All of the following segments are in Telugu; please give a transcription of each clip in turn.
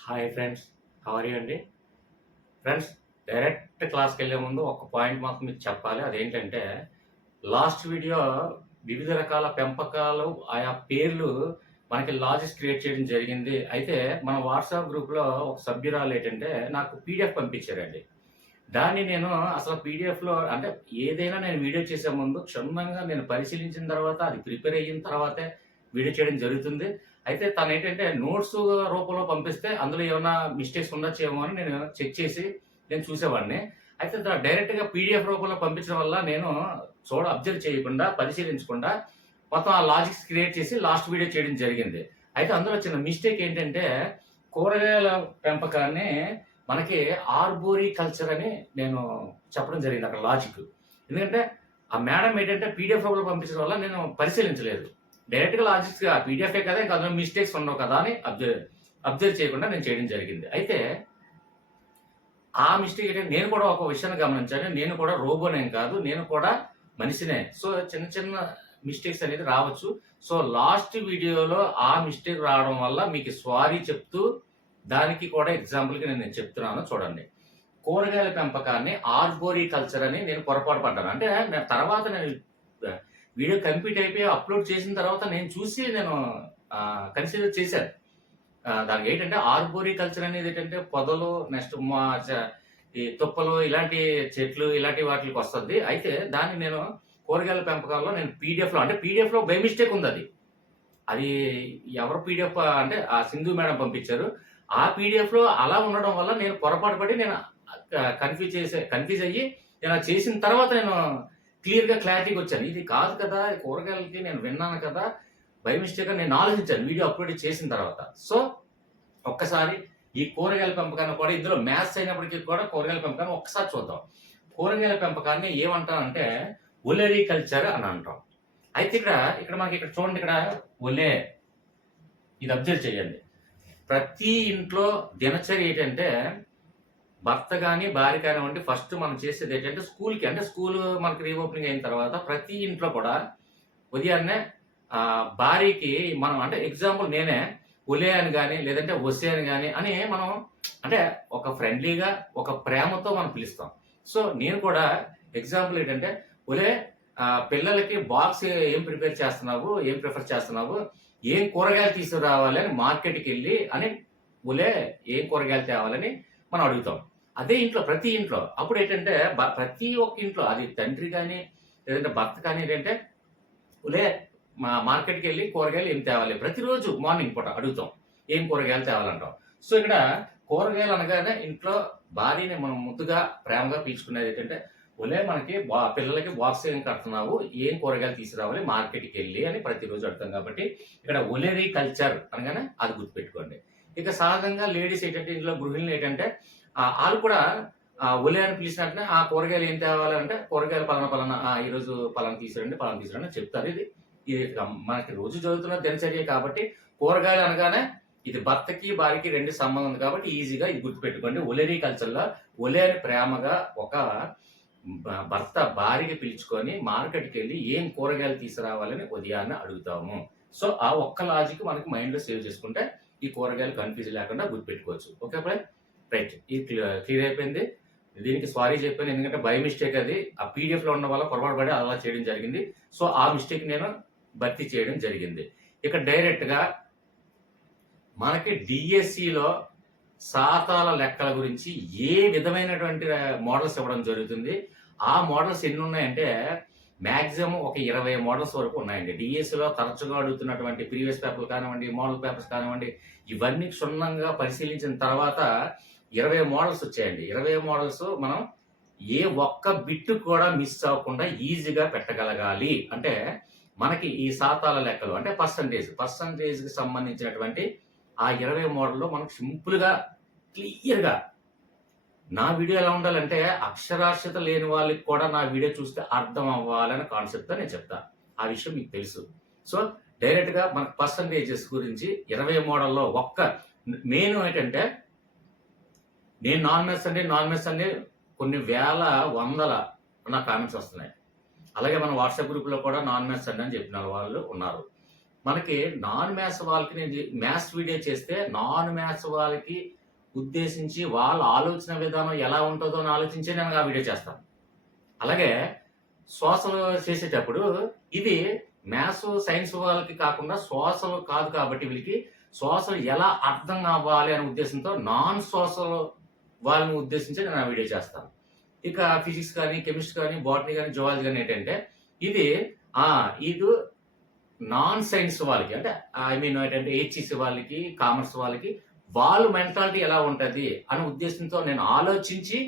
Hi friends, how are you అండి? ఫ్రెండ్స్, డైరెక్ట్ క్లాస్‌కెళ్ళే ముందు ఒక పాయింట్ మాత్రం మీకు చెప్పాలి. అదేంటంటే, లాస్ట్ వీడియో వివిధ రకాల పెంపకాలు, ఆయా పేర్లు మనకి లాజిక్స్ క్రియేట్ చేయడం జరిగింది. అయితే మన వాట్సాప్ గ్రూప్‌లో ఒక సభ్యురాలు ఏంటంటే, నాకు పీడీఎఫ్ పంపించారండి. దాన్ని నేను అసలు పీడీఎఫ్‌లో అంటే ఏదైనా నేను వీడియో చేసే ముందు క్షుణ్ణంగా నేను పరిశీలించిన తర్వాత, అది ప్రిపేర్ అయిన తర్వాతే వీడియో చేయడం జరుగుతుంది. అయితే తనేంటంటే నోట్స్ రూపంలో పంపిస్తే అందులో ఏమన్నా మిస్టేక్స్ ఉండొచ్చేమో అని నేను చెక్ చేసి నేను చూసేవాడిని. అయితే డైరెక్ట్‌గా పీడీఎఫ్ రూపంలో పంపించడం వల్ల నేను అబ్జర్వ్ చేయకుండా, పరిశీలించకుండా మొత్తం ఆ లాజిక్స్ క్రియేట్ చేసి లాస్ట్ వీడియో చేయడం జరిగింది. అయితే అందులో చిన్న మిస్టేక్ ఏంటంటే, కూరగాయల పెంపకాన్ని మనకి ఆర్బోరీ కల్చర్ అని నేను చెప్పడం జరిగింది అక్కడ లాజిక్. ఎందుకంటే ఆ మేడం ఏంటంటే పీడీఎఫ్ రూపంలో పంపించడం వల్ల నేను పరిశీలించలేదు. డైరెక్ట్‌గా లాజిక్స్ ఆ పీడీఎఫే కదా! ఇంకా అందులో మిస్టేక్స్ ఉండవు కదా! అని అబ్జర్వ్ చేయకుండా నేను చేయడం జరిగింది. అయితే ఆ మిస్టేక్ ఏంటంటే నేను కూడా ఒక విషయాన్ని గమనించాను. నేను కూడా రోబోనేం కాదు. నేను కూడా మనిషినే. సో, చిన్న చిన్న మిస్టేక్స్ అనేది రావచ్చు. సో, లాస్ట్ వీడియోలో ఆ మిస్టేక్ రావడం వల్ల మీకు సారీ చెప్తూ దానికి కూడా ఎగ్జాంపుల్‌గా నేను చెప్తున్నాను చూడండి. కూరగాయల పెంపకాన్ని ఆర్బోరీ కల్చర్ అని నేను పొరపాటు పడ్డాను. అంటే నేను తర్వాత నేను వీడియో కంప్లీట్ అయిపోయి అప్‌లోడ్ చేసిన తర్వాత నేను చూసి నేను కన్సిడర్ చేశాను. దానికేంటంటే ఆర్బోరీ కల్చర్ అనేది ఏంటంటే పొదలు నెక్స్ట్ ఈ తుప్పలు ఇలాంటి చెట్లు ఇలాంటి వాటిలకొస్తది. అయితే దాన్ని నేను కూరగాయల పెంపకంలో నేను పీడీఎఫ్‌లో అంటే పీడీఎఫ్‌లో బై మిస్టేక్ ఉందది. అది ఎవరు పీడీఎఫ్ అంటే ఆ సింధు మేడం పంపించారు. ఆ పీడీఎఫ్‌లో అలా ఉండడం వల్ల నేను పొరపాటు పడి నేను కన్‌ఫ్యూజ్ అయ్యి నేను అది చేసిన తర్వాత నేను క్లియర్‌గా క్లారిటీకొచ్చాను. ఇది కాదు కదా! కూరగాయలకి నేను విన్నాను కదా! బై మిస్టేక్‌గా నేను ఆలోచించాను వీడియో అప్‌లోడ్ చేసిన తర్వాత. సో, ఒక్కసారి ఈ కూరగాయల పెంపకాన్ని కూడా ఇందులో మ్యాథ్స్ అయినప్పటికీ కూడా కూరగాయల పెంపకాన్ని ఒక్కసారి చూద్దాం. కూరగాయల పెంపకాన్ని ఏమంటామంటే ఒలెరీ కల్చర్ అని అంటాం. అయితే ఇక్కడ మనకి ఇక్కడ చూడండి ఇక్కడ ఒలే ఇది అబ్జర్వ్ చేయండి. ప్రతి ఇంట్లో దినచర్య ఏంటంటే భర్త గాని, భార్య కానివ్వండి ఫస్ట్ మనం చేసేది ఏంటంటే స్కూలు మనకి రీఓపెనింగ్ అయిన తర్వాత ప్రతి ఇంట్లో కూడా ఉదయాన్నే భార్యకి మనం అంటే ఎగ్జాంపుల్ నేనే ఒలే అని గాని, లేదంటే ఒసే అని గాని అని మనం అంటే ఒక ఫ్రెండ్లీగా, ఒక ప్రేమతో మనం పిలుస్తాం. సో, నేను కూడా ఎగ్జాంపుల్ ఏంటంటే ఒలే పిల్లలకి బాక్స్ ఏం ప్రిపేర్ చేస్తున్నావు? ఏం ప్రిఫర్ చేస్తున్నావు? ఏం కూరగాయలు తీసుకురావాలి అని మార్కెట్‌కెళ్ళి అని ఒలే ఏం కూరగాయలు తేవాలని మనం అడుగుతాం. అదే ఇంట్లో ప్రతి ఇంట్లో. అప్పుడేంటంటే ప్రతి ఒక్క ఇంట్లో అది తండ్రి గాని, లేదంటే భర్త కానీ ఏంటంటే ఒలే మార్కెట్‌కెళ్ళి కూరగాయలు ఏం తేవాలి? ప్రతిరోజు మార్నింగ్ పూట అడుగుతాం. ఏం కూరగాయలు తేవాలంటాం. సో, ఇక్కడ కూరగాయలు అనగానే ఇంట్లో భార్యని మనం ముద్దుగా, ప్రేమగా పిలుచుకునేదేంటంటే, ఒలే మనకి పిల్లలకి బాక్స్ ఏం కడుతున్నావు? ఏం కూరగాయలు తీసుకురావాలి మార్కెట్‌కెళ్ళి అని ప్రతిరోజు అడుగుతాం కాబట్టి, ఇక్కడ ఒలెరీ కల్చర్ అనగానే అది గుర్తుపెట్టుకోండి. ఇక సహజంగా లేడీస్ ఏంటంటే ఇంట్లో గృహిణులు ఏంటంటే ఆళ్ళు కూడా ఒలే అని పిలిచిన వెంటనే ఆ కూరగాయలు ఏం తేవాలంటే, కూరగాయలు పలానా ఈరోజు పలానా తీసుకురండి అని చెప్తారు. ఇది మనకి రోజు జరుగుతున్న దినచర్య కాబట్టి కూరగాయలు అనగానే ఇది భర్తకి, భార్యకి 2 సంబంధం ఉంది కాబట్టి ఈజీగా ఇది గుర్తుపెట్టుకోండి. ఒలెరీ కల్చర్‌లో ఒలే అని ప్రేమగా ఒక భర్త భార్యకి పిలుచుకొని మార్కెట్‌కెళ్ళి ఏం కూరగాయలు తీసుకురావాలని ఉదయాన్నే అడుగుతాము. సో, ఆ ఒక్క లాజిక్ మనకి మైండ్‌లో సేవ్ చేసుకుంటే ఈ కూరగాయలు కన్‌ఫ్యూజ్ లేకుండా గుర్తుపెట్టుకోవచ్చు. Okay friend? రైట్. ఇది క్లియర్ అయిపోయింది. దీనికి సారీ చెప్పాను. ఎందుకంటే బై మిస్టేక్ అది. ఆ పీడీఎఫ్‌లో ఉండడం వల్ల పొరపాటు పడి అలా చేయడం జరిగింది. సో, ఆ మిస్టేక్ నేను భర్తీ చేయడం జరిగింది. ఇక డైరెక్ట్‌గా మనకి డీఎస్సీలో శాతాల లెక్కల గురించి ఏ విధమైనటువంటి మోడల్స్ ఇవ్వడం జరుగుతుంది. ఆ మోడల్స్ ఎన్నున్నాయంటే మాక్సిమం ఒక 20 మోడల్స్ వరకు ఉన్నాయండి. డీఎస్సీలో తరచుగా అడుగుతున్నటువంటి ప్రీవియస్ పేపర్లు కానివ్వండి, మోడల్ పేపర్స్ కానివ్వండి, ఇవన్నీ క్షుణ్ణంగా పరిశీలించిన తర్వాత 20 మోడల్స్ వచ్చాయండి. 20 మోడల్స్ మనం ఏ ఒక్క బిట్ కూడా మిస్ అవ్వకుండా ఈజీగా పెట్టగలగాలి. అంటే మనకి ఈ శాతాల లెక్కలు అంటే పర్సెంటేజ్‌కి సంబంధించినటువంటి ఆ 20 మోడల్‌లో మనకు సింపుల్‌గా, క్లియర్‌గా నా వీడియో ఎలా ఉండాలంటే అక్షరాస్యత లేని వాళ్ళకి కూడా నా వీడియో చూస్తే అర్థం అవ్వాలనే కాన్సెప్ట్‌తో నేను చెప్తా. ఆ విషయం మీకు తెలుసు. సో, డైరెక్ట్‌గా మనకు పర్సెంటేజెస్ గురించి 20 మోడల్‌లో మెయిన్ ఏంటంటే నేను నాన్ మెస్ అండి కొన్ని వేల, వందల నాకు కామెంట్స్ వస్తున్నాయి. అలాగే మన వాట్సాప్ గ్రూప్‌లో కూడా నాన్ మెస్ అండి అని చెప్పిన వాళ్ళు ఉన్నారు. మనకి నాన్ మ్యాథ్స్ వాళ్ళకి నేను మ్యాథ్స్ వీడియో చేస్తే నాన్ మ్యాథ్స్ వాళ్ళకి ఉద్దేశించి వాళ్ళ ఆలోచన విధానం ఎలా ఉంటుందో అని ఆలోచించి నేను ఆ వీడియో చేస్తాను. అలాగే సోషల్ చేసేటప్పుడు ఇది మ్యాథ్స్ సైన్స్ వాళ్ళకి కాకుండా సోషల్ కాదు కాబట్టి వీళ్ళకి సోషల్ ఎలా అర్థం అవ్వాలి అనే ఉద్దేశంతో నాన్ సోషల్ వాళ్ళని ఉద్దేశించి నేను ఆ వీడియో చేస్తాను. ఇక ఫిజిక్స్ కానీ కెమిస్ట్రీ కానీ బాటనీ కానీ జువాలజీ కానీ ఏంటంటే ఇది ఇది నాన్ సైన్స్ వాళ్ళకి, అంటే ఐ మీన్ ఏంటంటే హెచ్ఈసి వాళ్ళకి కామర్స్ వాళ్ళకి వాళ్ళ మెంటాలిటీ ఎలా ఉంటుంది అనే ఉద్దేశంతో నేను ఆలోచించి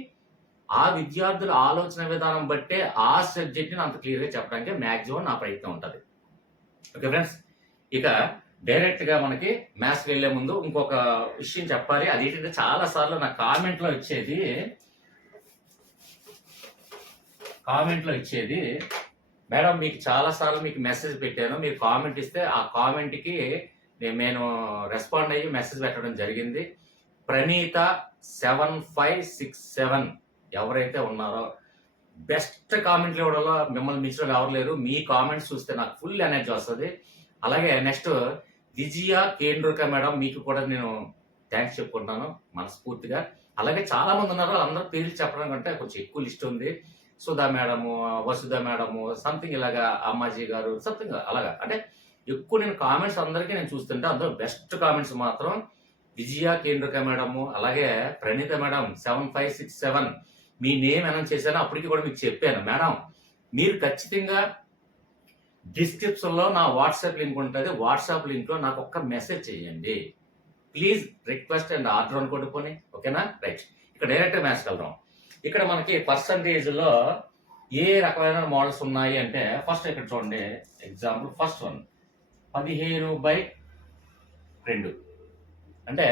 ఆ విద్యార్థుల ఆలోచన విధానం బట్టే ఆ సబ్జెక్ట్ని అంత క్లియర్గా చెప్పడానికి మ్యాక్సిమం నా ప్రయత్నం ఉంటుంది. ఓకే ఫ్రెండ్స్, ఇక డైరెక్ట్గా మనకి మ్యాథ్స్కి వెళ్లే ముందు ఇంకొక విషయం చెప్పాలి. అదేంటంటే చాలా సార్లు నా కామెంట్లో ఇచ్చేది మేడం మీకు చాలా సార్లు మీకు మెసేజ్ పెట్టాను, మీరు కామెంట్ ఇస్తే ఆ కామెంట్కి నేను రెస్పాండ్ అయ్యి మెసేజ్ పెట్టడం జరిగింది. ప్రణీత 7567 ఎవరైతే ఉన్నారో బెస్ట్ కామెంట్లు ఇవ్వడంలో మిమ్మల్ని మించిన ఎవరు లేరు. మీ కామెంట్స్ చూస్తే నాకు ఫుల్ ఎనర్జీ వస్తుంది. అలాగే నెక్స్ట్ విజయ కేంద్రక మేడం, మీకు కూడా నేను థ్యాంక్స్ చెప్పుకుంటాను మనస్ఫూర్తిగా. అలాగే చాలా మంది ఉన్నారు, వాళ్ళందరూ పేర్లు చెప్పడం కంటే కొంచెం ఎక్కువ లిస్ట్ ఉంది. సుధా మేడము, వసుధ మేడము, సంథింగ్ ఇలాగా, అమ్మాజీ గారు సంథింగ్ అలాగా, అంటే ఎక్కువ నేను కామెంట్స్ అందరికీ నేను చూస్తుంటే అందులో బెస్ట్ కామెంట్స్ మాత్రం విజయ కేంద్రక మేడము, అలాగే ప్రణీత మేడం 7567 మీ నేమ్ అనౌన్స్ చేశాను. అప్పటికి కూడా మీకు చెప్పాను మేడం, మీరు ఖచ్చితంగా డిస్క్రిప్షన్లో నా వాట్సాప్ లింక్ ఉంటుంది, వాట్సాప్ లింక్లో నాకు ఒక్క మెసేజ్ చేయండి ప్లీజ్, రిక్వెస్ట్ అండ్ ఆర్డర్ అనుకోండి పోనీ. ఓకేనా, రైట్. ఇక్కడ డైరెక్ట్ మ్యాథ్స్కి వెళ్దాం. ఇక్కడ మనకి పర్సంటేజ్లో ఏ రకమైన మోడల్స్ ఉన్నాయి అంటే ఫస్ట్ ఇక్కడ చూడండి, ఎగ్జాంపుల్ ఫస్ట్ వన్ 15/2 అంటే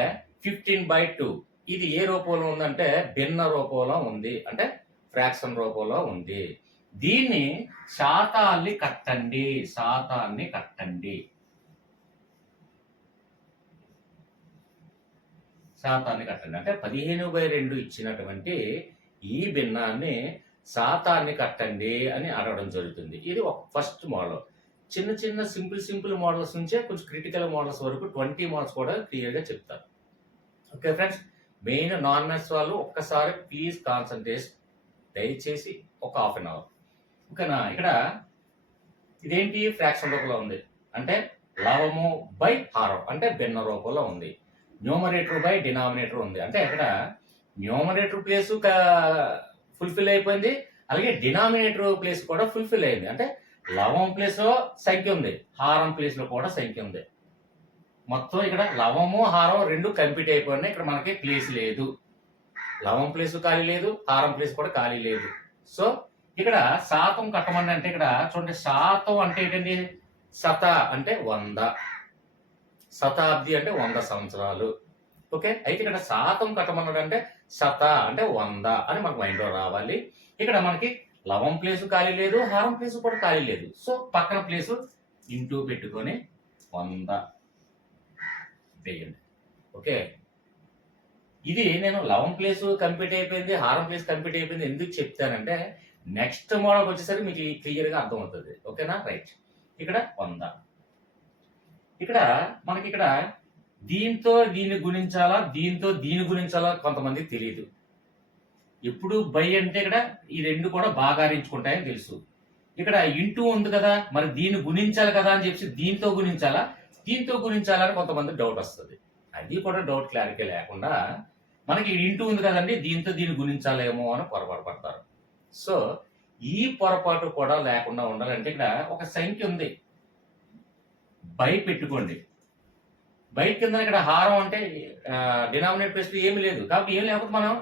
15/2. ఇది ఏ రూపంలో ఉందంటే భిన్న రూపంలో ఉంది, అంటే ఫ్రాక్షన్ రూపంలో ఉంది. దీన్ని శాతాన్ని కట్టండి అంటే 15/2 ఇచ్చినటువంటి ఈ భిన్నాన్ని శాతాన్ని కట్టండి అని అడగడం జరుగుతుంది. ఇది ఒక ఫస్ట్ మోడల్. చిన్న చిన్న సింపుల్ మోడల్స్ నుంచే కొంచెం క్రిటికల్ మోడల్స్ వరకు 20 మోడల్స్ కూడా క్లియర్గా చెప్తారు. Okay friends, main non maths వాళ్ళు ఒక్కసారి ప్లీజ్ కాన్సన్ట్రేట్ దయచేసి ఒక హాఫ్ అన్ అవర్. ఓకేనా, ఇక్కడ ఇదేంటి ఫ్రాక్షన్ రూపంలో ఉంది, అంటే లవము బై హారం అంటే భిన్న రూపంలో ఉంది. న్యూమరేటర్ బై డినామినేటర్ ఉంది, అంటే ఇక్కడ న్యూమరేటర్ ప్లేస్ ఫుల్ఫిల్ అయిపోయింది, అలాగే డినామినేటర్ ప్లేస్ కూడా ఫుల్ఫిల్ అయింది. అంటే లవం ప్లేస్ లో సంఖ్య ఉంది, హారం ప్లేస్ లో కూడా సంఖ్య ఉంది. మొత్తం ఇక్కడ లవము హారం రెండు కంప్లీట్ అయిపోయినాయి. ఇక్కడ మనకి ప్లేస్ లేదు, లవం ప్లేస్ ఖాళీ లేదు, హారం ప్లేస్ కూడా ఖాళీ లేదు. సో ఇక్కడ శాతం కట్టమండి అంటే ఇక్కడ చూడండి, శాతం అంటే ఏంటండి, శత అంటే 100, శతాబ్ది అంటే 100 సంవత్సరాలు. ఓకే, అయితే ఇక్కడ శాతం కట్టమన్నాడు అంటే శత అంటే 100 అని మనకు మైండ్లో రావాలి. ఇక్కడ మనకి లవం ప్లేసు ఖాళీ లేదు, హారం ప్లేసు కూడా ఖాళీ లేదు. సో పక్కన ప్లేసు ఇంటూ పెట్టుకొని 100 వేయండి. ఓకే, ఇది నేను లవం ప్లేసు కంప్లీట్ అయిపోయింది, హారం ప్లేస్ కంప్లీట్ అయిపోయింది ఎందుకు చెప్తానంటే నెక్స్ట్ మోడల్ వచ్చేసరికి మీకు క్లియర్గా అర్థమవుతుంది. ఓకేనా, రైట్. ఇక్కడ 100, ఇక్కడ మనకి ఇక్కడ దీంతో దీన్ని గుణించాలా, దీంతో దీన్ని గుణించాలా కొంతమందికి తెలియదు. ఎప్పుడు బై అంటే ఇక్కడ ఈ రెండు కూడా భాగారించుకుంటాయని తెలుసు. ఇక్కడ ఇంటూ ఉంది కదా, మరి దీన్ని గుణించాలి కదా అని చెప్పి దీంతో గుణించాలా అని కొంతమంది డౌట్ వస్తుంది. అది కూడా డౌట్ క్లారిటీ లేకుండా మనకి ఇంటూ ఉంది కదండి, దీంతో దీన్ని గుణించాలేమో అని పొరపాటు పడతారు. సో ఈ పొరపాటు కూడా లేకుండా ఉండాలంటే ఇక్కడ ఒక సంఖ్య ఉంది, బై పెట్టుకోండి. బై కింద ఇక్కడ హారం అంటే డినామినేట్ ప్లేస్ ఏమి లేదు కాబట్టి ఏం లేకపోతే మనం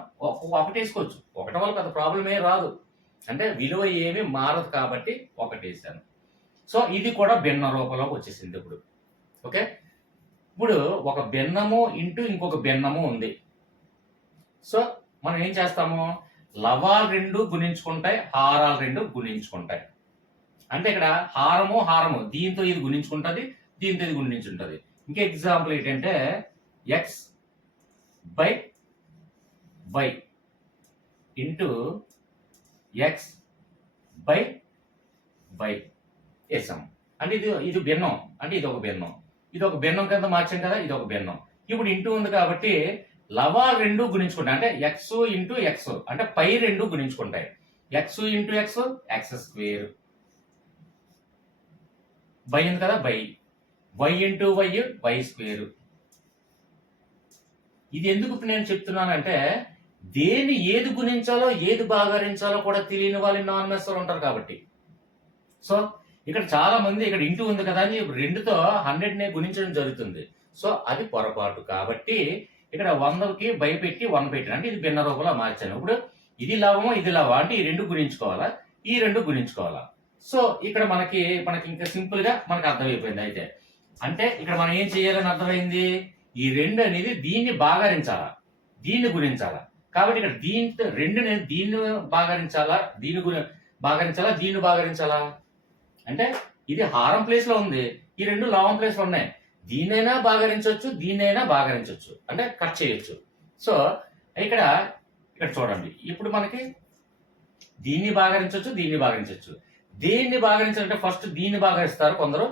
ఒకటి వేసుకోవచ్చు. ఒకటి వల్ల పెద్ద ప్రాబ్లం ఏం రాదు, అంటే విలువ ఏమి మారదు కాబట్టి ఒకటి వేసాను. సో ఇది కూడా భిన్న రూపంలోకి వచ్చేసింది ఇప్పుడు. ఓకే, ఇప్పుడు ఒక భిన్నము ఇంటూ ఇంకొక భిన్నము ఉంది. సో మనం ఏం చేస్తాము, లవాలు రెండు గుణించుకుంటాయి, హారాలు రెండు గుణించుకుంటాయి. అంటే ఇక్కడ హారము దీంతో ఇది గుణించుకుంటుంది, దీంతో ఇది గుణించుంటుంది. ఇంకా ఎగ్జాంపుల్ ఏంటంటే x by why into x by y వేసాము. అంటే ఇది భిన్నం, అంటే ఇది ఒక భిన్నం, ఇది ఒక భిన్నం కింద మార్చాం కదా, ఇది ఒక భిన్నం. ఇప్పుడు ఇంటూ ఉంది కాబట్టి లవాలు రెండు గుణించుకుంటాయి, అంటే ఎక్స్ ఇంటూ ఎక్స్, అంటే పై రెండు గుణించుకుంటాయి. X into X X square, by ఉంది కదా by, why into Y Y square. ఇది ఎందుకు నేను చెప్తున్నానంటే దేన్ని ఏది గుణించాలో ఏది భాగారించాలో కూడా తెలియని వాళ్ళు నాన్ మెస్ ఉంటారు కాబట్టి. సో ఇక్కడ చాలా మంది ఇక్కడ ఇంటూ ఉంది కదా అని 2తో 100ని గుణించడం జరుగుతుంది. సో అది పొరపాటు. కాబట్టి ఇక్కడ 100కి బై పెట్టి 1 పెట్టాను, అంటే ఇది భిన్న రూపంలో మార్చాను. ఇప్పుడు ఇది లవము ఇది లవ, అంటే ఈ 2 గుణించుకోవాలా, ఈ 2 గుణించుకోవాలా. సో ఇక్కడ మనకి ఇంకా సింపుల్ గా మనకు అర్థమైపోయింది. అయితే అంటే ఇక్కడ మనం ఏం చేయాలని అర్థమైంది, ఈ 2 అనేది దీన్ని భాగారించాలా, దీన్ని గుణించాలా. కాబట్టి ఇక్కడ దీంతో 2 నేను దీన్ని భాగారించాలా, దీన్ని భాగారించాలా, అంటే ఇది హారం ప్లేస్ లో ఉంది, ఈ 2 లవం ప్లేస్ లో ఉన్నాయి. దీన్నైనా భాగారించవచ్చు, దీన్నైనా భాగారించవచ్చు, అంటే కట్ చేయొచ్చు. సో ఇక్కడ చూడండి, ఇప్పుడు మనకి దీన్ని భాగారించవచ్చు, దీన్ని భాగారించవచ్చు. దేన్ని భాగారించాలంటే ఫస్ట్ దీన్ని భాగారిస్తారు కొందరు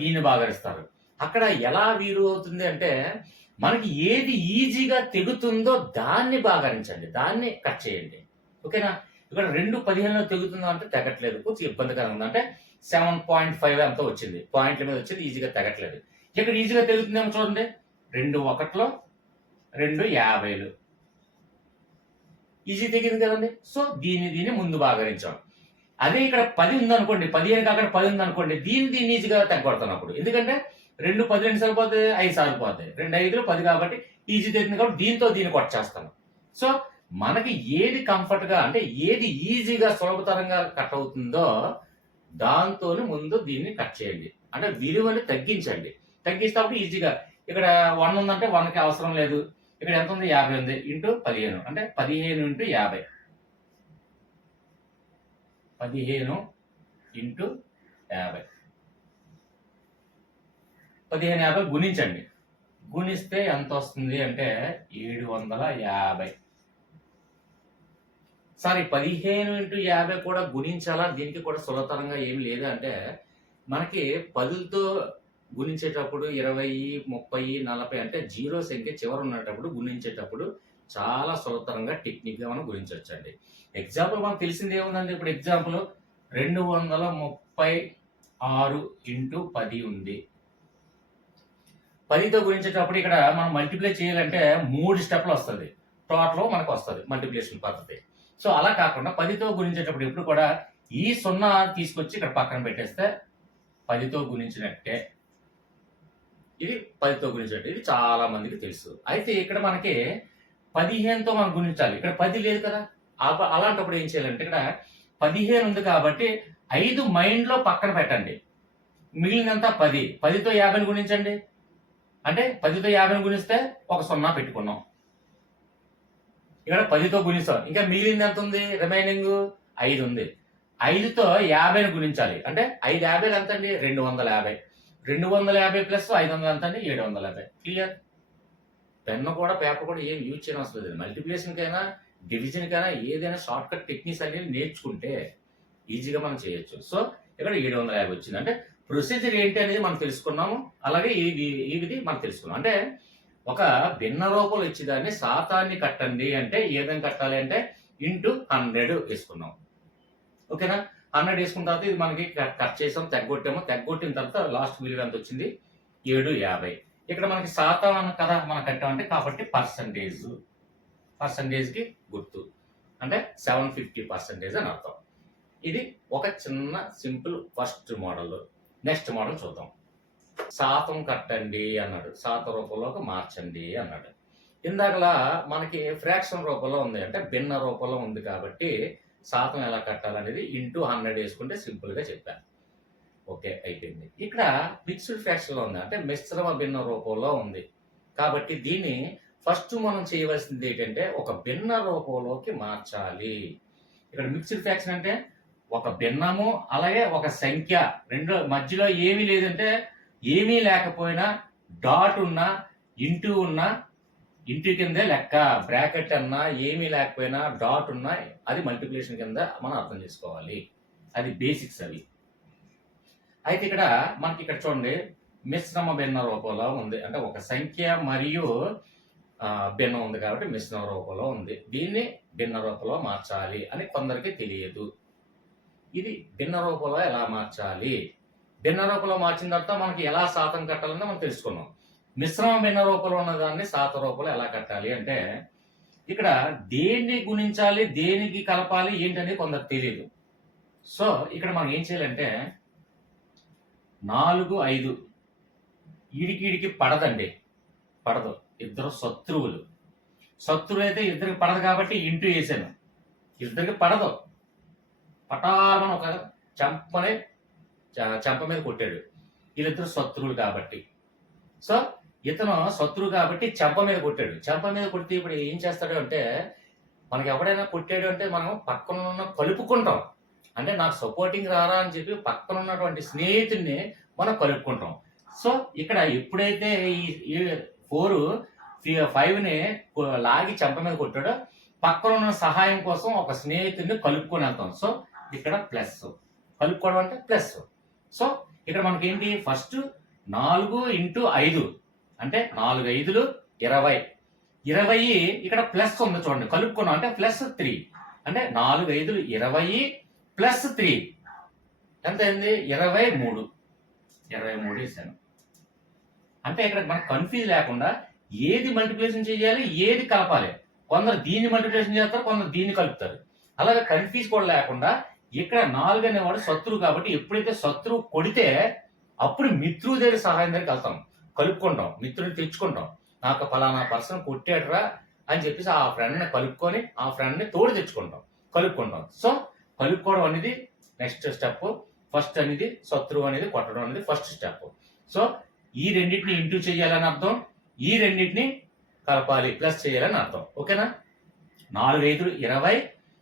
దీన్ని భాగారిస్తారు. అక్కడ ఎలా వీలు అవుతుంది అంటే మనకి ఏది ఈజీగా తెగుతుందో దాన్ని భాగారించండి, దాన్ని కట్ చేయండి. ఓకేనా. ఇక్కడ 2:15 తెగుతుందో అంటే తెగట్లేదు, కొంచెం ఇబ్బందికరంగా ఉంది. అంటే 7.5 ఎంతో వచ్చింది, పాయింట్ల మీద వచ్చేది, ఈజీగా తెగట్లేదు. ఇక్కడ ఈజీగా తెగుతుందేమో చూడండి, 2 1లో 2 50, ఈజీ తెగింది కదండి. సో దీన్ని ముందు భాగారించాం. అదే ఇక్కడ 10 ఉందనుకోండి, 15 అక్కడ 10 ఉందనుకోండి, దీన్ని ఈజీగా తగ్గొడతాను అప్పుడు. ఎందుకంటే 2 10 సరిపోతుంది, 5 సరిపోతాయి, 2 5 10 కాబట్టి ఈజీ తెగింది కాబట్టి దీన్ని కొట్టేస్తాను. సో మనకి ఏది కంఫర్ట్ గా, అంటే ఏది ఈజీగా సులభతరంగా కట్ అవుతుందో దాంతో ముందు దీన్ని కట్ చేయండి, అంటే విలువని తగ్గించండి. తగ్గిస్తే ఈజీగా ఇక్కడ 1 ఉందంటే 1కి అవసరం లేదు. ఇక్కడ ఎంత ఉంది, 50 ఉంది, ఇంటూ 15, అంటే 15 ఇంటూ 50, 15 ఇంటూ 50, 1550 గుణించండి. గుణిస్తే ఎంత వస్తుంది అంటే 750. సారీ, 15 ఇంటూ 50 కూడా గుణించాలా, దీనికి కూడా సులభతరంగా ఏమి లేదు. అంటే మనకి 10తో గుణించేటప్పుడు 20, 30, 40 అంటే జీరో సంఖ్య చివరి ఉన్నప్పుడు గుణించేటప్పుడు చాలా సులభతరంగా టెక్నిక్ గా మనం గుణించవచ్చండి. ఎగ్జాంపుల్ మనకు తెలిసింది ఏముందండి, ఇప్పుడు ఎగ్జాంపుల్ 236 ఇంటూ 10 ఉంది. 10తో గుణించేటప్పుడు ఇక్కడ మనం మల్టిప్లై చేయాలంటే 3 స్టెప్లు వస్తుంది, టోటల్ మనకు వస్తుంది మల్టిప్లికేషన్ పద్ధతి. సో అలా కాకుండా 10తో గుణించేటప్పుడు ఎప్పుడు కూడా ఈ 0 తీసుకొచ్చి ఇక్కడ పక్కన పెట్టేస్తే 10తో గుణించినట్టే. ఇది 10తో గుణించినట్టు, ఇది చాలా మందికి తెలుసు. అయితే ఇక్కడ మనకి 15తో మనం గుణించాలి, ఇక్కడ 10 లేదు కదా. అలాంటప్పుడు ఏం చేయాలంటే ఇక్కడ 15 ఉంది కాబట్టి 5 మైండ్ లో పక్కన పెట్టండి, మిగిలినంతా 10. 10తో 50ని గుణించండి, అంటే 10తో 50ని గుణిస్తే ఒక 0 పెట్టుకున్నాం. ఇక్కడ 10తో గుణిస్తాం, ఇంకా మిగిలింది ఎంత ఉంది, రిమైనింగ్ 5 ఉంది. 5తో 50ని గుణించాలి, అంటే 5 50 ఎంత అండి, 250. 250 ప్లస్ 500 ఎంత అండి, 750. క్లియర్. పెన్ను కూడా పేపర్ కూడా ఏం యూజ్ చేయడం అవసరం లేదు. మల్టిప్లికేషన్ కైనా డివిజన్ కైనా ఏదైనా షార్ట్ కట్ టెక్నిక్స్ అనేది నేర్చుకుంటే ఈజీగా మనం చేయొచ్చు. సో ఇక్కడ 750 వచ్చింది, అంటే ప్రొసీజర్ ఏంటి అనేది మనం తెలుసుకున్నాము. అలాగే ఇది మనం తెలుసుకున్నాం. అంటే ఒక భిన్న రూపంలో ఇచ్చేదాన్ని శాతాన్ని కట్టండి అంటే ఏ విధంగా కట్టాలి అంటే ఇంటూ 100 వేసుకున్నాం. ఓకేనా. 100 వేసుకున్న తర్వాత ఇది మనకి కట్ చేసాం, తెగ్గొట్టిన తర్వాత లాస్ట్ విలువ ఎంత వచ్చింది, 750. ఇక్కడ మనకి శాతం అన్న కదా మనం కట్టామంటే కాబట్టి పర్సంటేజ్కి గుర్తు అంటే 750% అని అర్థం. ఇది ఒక చిన్న simple first model. Next model చూద్దాం. శాతం కట్టండి అన్నాడు, శాతం రూపంలోకి మార్చండి అన్నాడు. ఇందాకలా మనకి ఫ్రాక్షన్ రూపంలో ఉంది, అంటే భిన్న రూపంలో ఉంది కాబట్టి శాతం ఎలా కట్టాలనేది ఇంటూ 100 వేసుకుంటే సింపుల్ గా చెప్పాను. ఓకే, అయిపోయింది. ఇక్కడ మిక్స్డ్ ఫ్రాక్షన్ లో ఉంది, అంటే మిశ్రమ భిన్న రూపంలో ఉంది కాబట్టి దీన్ని ఫస్ట్ మనం చేయవలసింది ఏంటంటే ఒక భిన్న రూపంలోకి మార్చాలి. ఇక్కడ మిక్స్డ్ ఫ్రాక్షన్ అంటే ఒక భిన్నము అలాగే ఒక సంఖ్య, రెండు మధ్యలో ఏమీ లేదంటే ఏమీ లేకపోయినా డాట్ ఉన్నా ఇంటూ ఉన్నా ఇంటూ కిందే లెక్క, బ్రాకెట్ అన్నా ఏమీ లేకపోయినా డాట్ ఉన్నా అది మల్టిప్లికేషన్ కింద మనం అర్థం చేసుకోవాలి. అది బేసిక్స్ అవి. అయితే ఇక్కడ మనకి ఇక్కడ చూడండి మిశ్రమ భిన్న రూపంలో ఉంది. అంటే ఒక సంఖ్య మరియు భిన్నం ఉంది కాబట్టి మిశ్రమ రూపంలో ఉంది. దీన్ని భిన్న రూపంలో మార్చాలి అని కొందరికి తెలియదు. ఇది భిన్న రూపంలో ఎలా మార్చాలి? భిన్న రూపంలో మార్చిన తర్వాత మనకి ఎలా శాతం కట్టాలని మనం తెలుసుకున్నాం. మిశ్రమ భిన్న రూపంలో ఉన్న దాన్ని శాత రూపంలో ఎలా కట్టాలి అంటే ఇక్కడ దేన్ని గుణించాలి, దేనికి కలపాలి ఏంటనేది కొందరికి తెలియదు. సో ఇక్కడ మనం ఏం చేయాలంటే 4, 5 ఈడికి పడదండి, పడదు. ఇద్దరు శత్రువులు అయితే ఇద్దరికి పడదు కాబట్టి ఇంటూ వేసాను. ఇద్దరికి పడదు, పటామని ఒక చెంప మీద కొట్టాడు. వీళ్ళిద్దరు శత్రువులు కాబట్టి, సో ఇతను శత్రువు కాబట్టి చెంప మీద కొట్టాడు. చెంప మీద కొడితే ఇప్పుడు ఏం చేస్తాడు అంటే మనకి ఎవడైనా కొట్టాడు అంటే మనం పక్కన ఉన్న కలుపుకుంటాం. అంటే నాకు సపోర్టింగ్ రారా అని చెప్పి పక్కన ఉన్నటువంటి స్నేహితుడిని మనం కలుపుకుంటాం. సో ఇక్కడ ఎప్పుడైతే ఈ 4, 5ని లాగి చెంప మీద కొట్టాడో పక్కన ఉన్న సహాయం కోసం ఒక స్నేహితుడిని కలుపుకొని వెళ్తాం. సో ఇక్కడ ప్లస్, కలుపుకోవడం అంటే ప్లస్. సో ఇక్కడ మనకి ఏంటి, ఫస్ట్ 4 × 5 అంటే 4 5లు 20. 20 ఇక్కడ ప్లస్ ఉంది చూడండి, కలుపుకున్నాం అంటే +3. అంటే 4 5లు 20 +3 ఎంత అయింది, 23. 23 వేసాను. అంటే ఇక్కడ మనకు కన్ఫ్యూజ్ లేకుండా ఏది మల్టిప్లికేషన్ చేయాలి, ఏది కలపాలి. కొందరు దీన్ని మల్టిప్లికేషన్ చేస్తారు, కొందరు దీన్ని కలుపుతారు. అలాగే కన్ఫ్యూజ్ కూడా లేకుండా ఇక్కడ 4 అనేవాడు శత్రువు కాబట్టి ఎప్పుడైతే శత్రువు కొడితే అప్పుడు మిత్రుడి దగ్గర సహాయం దగ్గరికి వెళ్తాం, కలుపుకుంటాం, మిత్రుడిని తెచ్చుకుంటాం. నాకు ఫలానా పర్సన్ కొట్టాడురా అని చెప్పేసి ఆ ఫ్రెండ్ని కలుపుకొని ఆ ఫ్రెండ్ని తోడు తెచ్చుకుంటాం, కలుపుకుంటాం. సో కలుపుకోవడం అనేది నెక్స్ట్ స్టెప్. ఫస్ట్ అనేది శత్రువు అనేది కొట్టడం అనేది ఫస్ట్ స్టెప్. సో ఈ రెండింటిని ఇంటూ చేయాలని అర్థం, ఈ రెండింటిని కలపాలి ప్లస్ చేయాలని అర్థం. ఓకేనా? 4 5లు 20,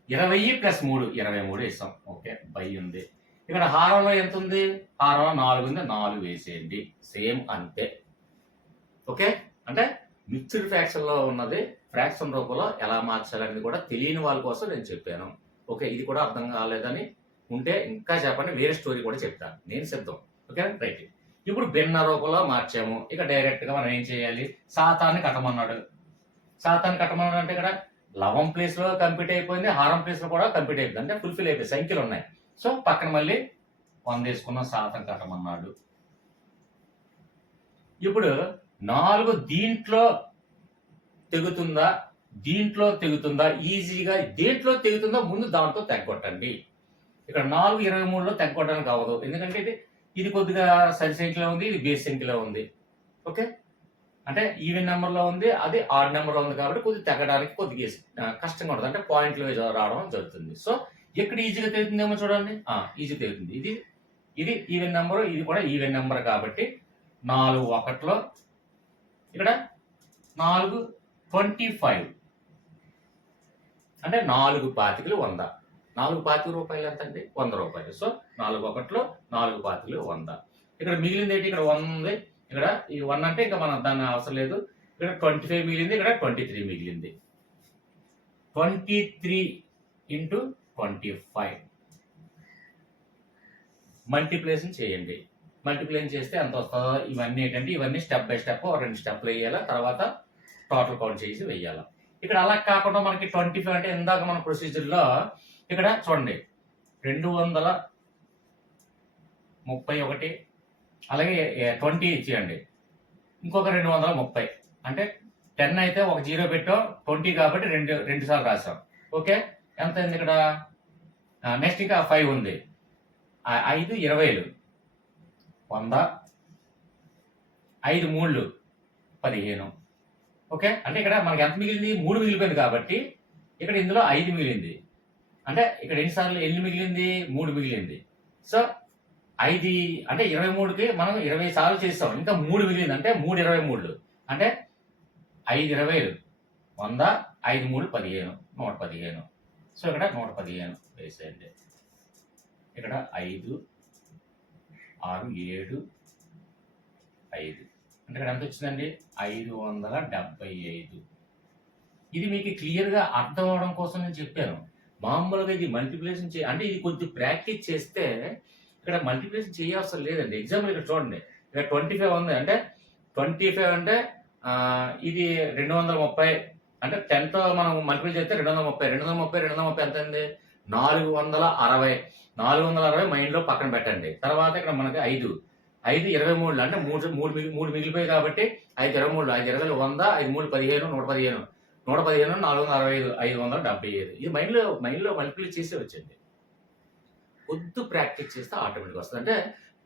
20 + 3 23 వేసాం. ఓకే, బై ఉంది. ఇక్కడ హారంలో ఎంత ఉంది, హారంలో 4 ఉంది, 4 వేసేయండి. సేమ్ అంతే. ఓకే, అంటే మిక్స్డ్ ఫ్రాక్షన్ లో ఉన్నది ఫ్రాక్షన్ రూపంలో ఎలా మార్చాలనేది కూడా తెలియని వాళ్ళ కోసం నేను చెప్పాను. ఓకే, ఇది కూడా అర్థం కాలేదని ఉంటే ఇంకా చెప్పండి, వేరే స్టోరీ కూడా చెప్తాను, నేను సిద్ధం. Okay right. ఇప్పుడు భిన్న రూపంలో మార్చాము. ఇక డైరెక్ట్ గా మనం ఏం చేయాలి, శాతాన్ని కట్టమన్నాడు. శాతాన్ని కట్టమన్నాడు అంటే ఇక్కడ లవం ప్లేస్ లో కంప్లీట్ అయిపోయింది, హారం ప్లేస్ లో కూడా కంప్లీట్ అయిపోయింది, అంటే ఫుల్ఫిల్ అయిపోయింది, సంఖ్యలు ఉన్నాయి. సో పక్కన మళ్ళీ 100 వేసుకున్న శాతం కట్టమన్నాడు. ఇప్పుడు 4 దీంట్లో తెగుతుందా, దీంట్లో తెగుతుందా, ఈజీగా దేంట్లో తెగుతుందో ముందు దాంతో తెగొట్టండి. ఇక్కడ 4 23లో తెగొట్టడానికి అవ్వదు, ఎందుకంటే ఇది కొద్దిగా సరి సంఖ్యలో ఉంది, ఇది బేస్ సంఖ్యలో ఉంది. ఓకే, అంటే ఈవెన్ నెంబర్లో ఉంది, అది ఆడ్ నెంబర్లో ఉంది కాబట్టి కొద్దిగా తెగడానికి కొద్దిగా కష్టంగా ఉంటుంది, అంటే పాయింట్లు రావడం జరుగుతుంది. సో ఎక్కడ ఈజీగా తెగుతుందేమో చూడండి, ఈజీ తెగుతుంది. ఇది ఈవెన్ నెంబర్, ఇది కూడా ఈవెన్ నెంబర్ కాబట్టి 4 1లో ఇక్కడ 4 25 అంటే 4 పాతికలు 100. 4 పాతిక రూపాయలు ఎంత అండి, 100 రూపాయలు. సో 4 1లో 4 పాతికలు 100. ఇక్కడ మిగిలింది ఏంటి, ఇక్కడ 1 ఉంది, ఇక్కడ ఈ 1 అంటే ఇంకా మనం దాన్ని అవసరం లేదు. ఇక్కడ 25 మిగిలింది, ఇక్కడ 23 మిగిలింది. 23 × 25 మల్టిప్లికేషన్ చేయండి. మల్టిప్లికేషన్ చేస్తే ఎంత వస్తుందో, ఇవన్నీ ఏంటంటే ఇవన్నీ స్టెప్ బై స్టెప్ 2 స్టెప్లు వేయాలా, తర్వాత టోటల్ కౌంట్ చేసి వేయాలి. ఇక్కడ అలా కాకుండా మనకి 25 అంటే ఇందాక మన ప్రొసీజర్లో ఇక్కడ చూడండి 231, అలాగే 20 ఇచ్చేయండి, ఇంకొక 230 అంటే 10 అయితే ఒక 0 పెట్టాం, 20 కాబట్టి 2 సార్లు రాసాం. ఓకే, ఎంత అయింది ఇక్కడ, నెక్స్ట్ ఇంకా 5 ఉంది, 5 20లు 100, 5 3లు 15. ఓకే, అంటే ఇక్కడ మనకి ఎంత మిగిలింది, 3 మిగిలిపోయింది కాబట్టి ఇక్కడ ఇందులో 5 మిగిలింది, అంటే ఇక్కడ ఎన్నిసార్లు మిగిలింది, 3 మిగిలింది. సో 5 అంటే 23కి మనం 20 సార్లు చేస్తాం, ఇంకా 3 మిగిలింది, అంటే 3 23లు అంటే 5 20లు 100, 5 3 15, 115. సో ఇక్కడ 115 వేసేయండి. ఇక్కడ 5 6 7 5 అంటే ఇక్కడ ఎంత వచ్చిందండి, 575. ఇది మీకు క్లియర్గా అర్థం అవడం కోసం నేను చెప్పాను. మామూలుగా ఇది మల్టిప్లికేషన్ అంటే ఇది కొద్ది ప్రాక్టీస్ చేస్తే ఇక్కడ మల్టిప్లికేషన్ చేయవసరం లేదండి. ఎగ్జాంపుల్ ఇక్కడ చూడండి. ఇక్కడ 25 ఉంది అంటే 25 అంటే ఇది 230 అంటే 10తో మనం మల్టిప్లై చేస్తే 230 230 ఎంత అయింది? 460. 460 మైండ్‌లో పక్కన పెట్టండి. తర్వాత ఇక్కడ మనకి 5 23 అంటే 3 మిగిలిపోయాయి కాబట్టి 5 23 5 20 100 5 3 15 115 115 465 575 ఇది మైండ్‌లో మల్టిప్లై చేసే వచ్చండి. కొద్ది ప్రాక్టీస్ చేస్తే ఆటోమేటిక్‌గా వస్తది. అంటే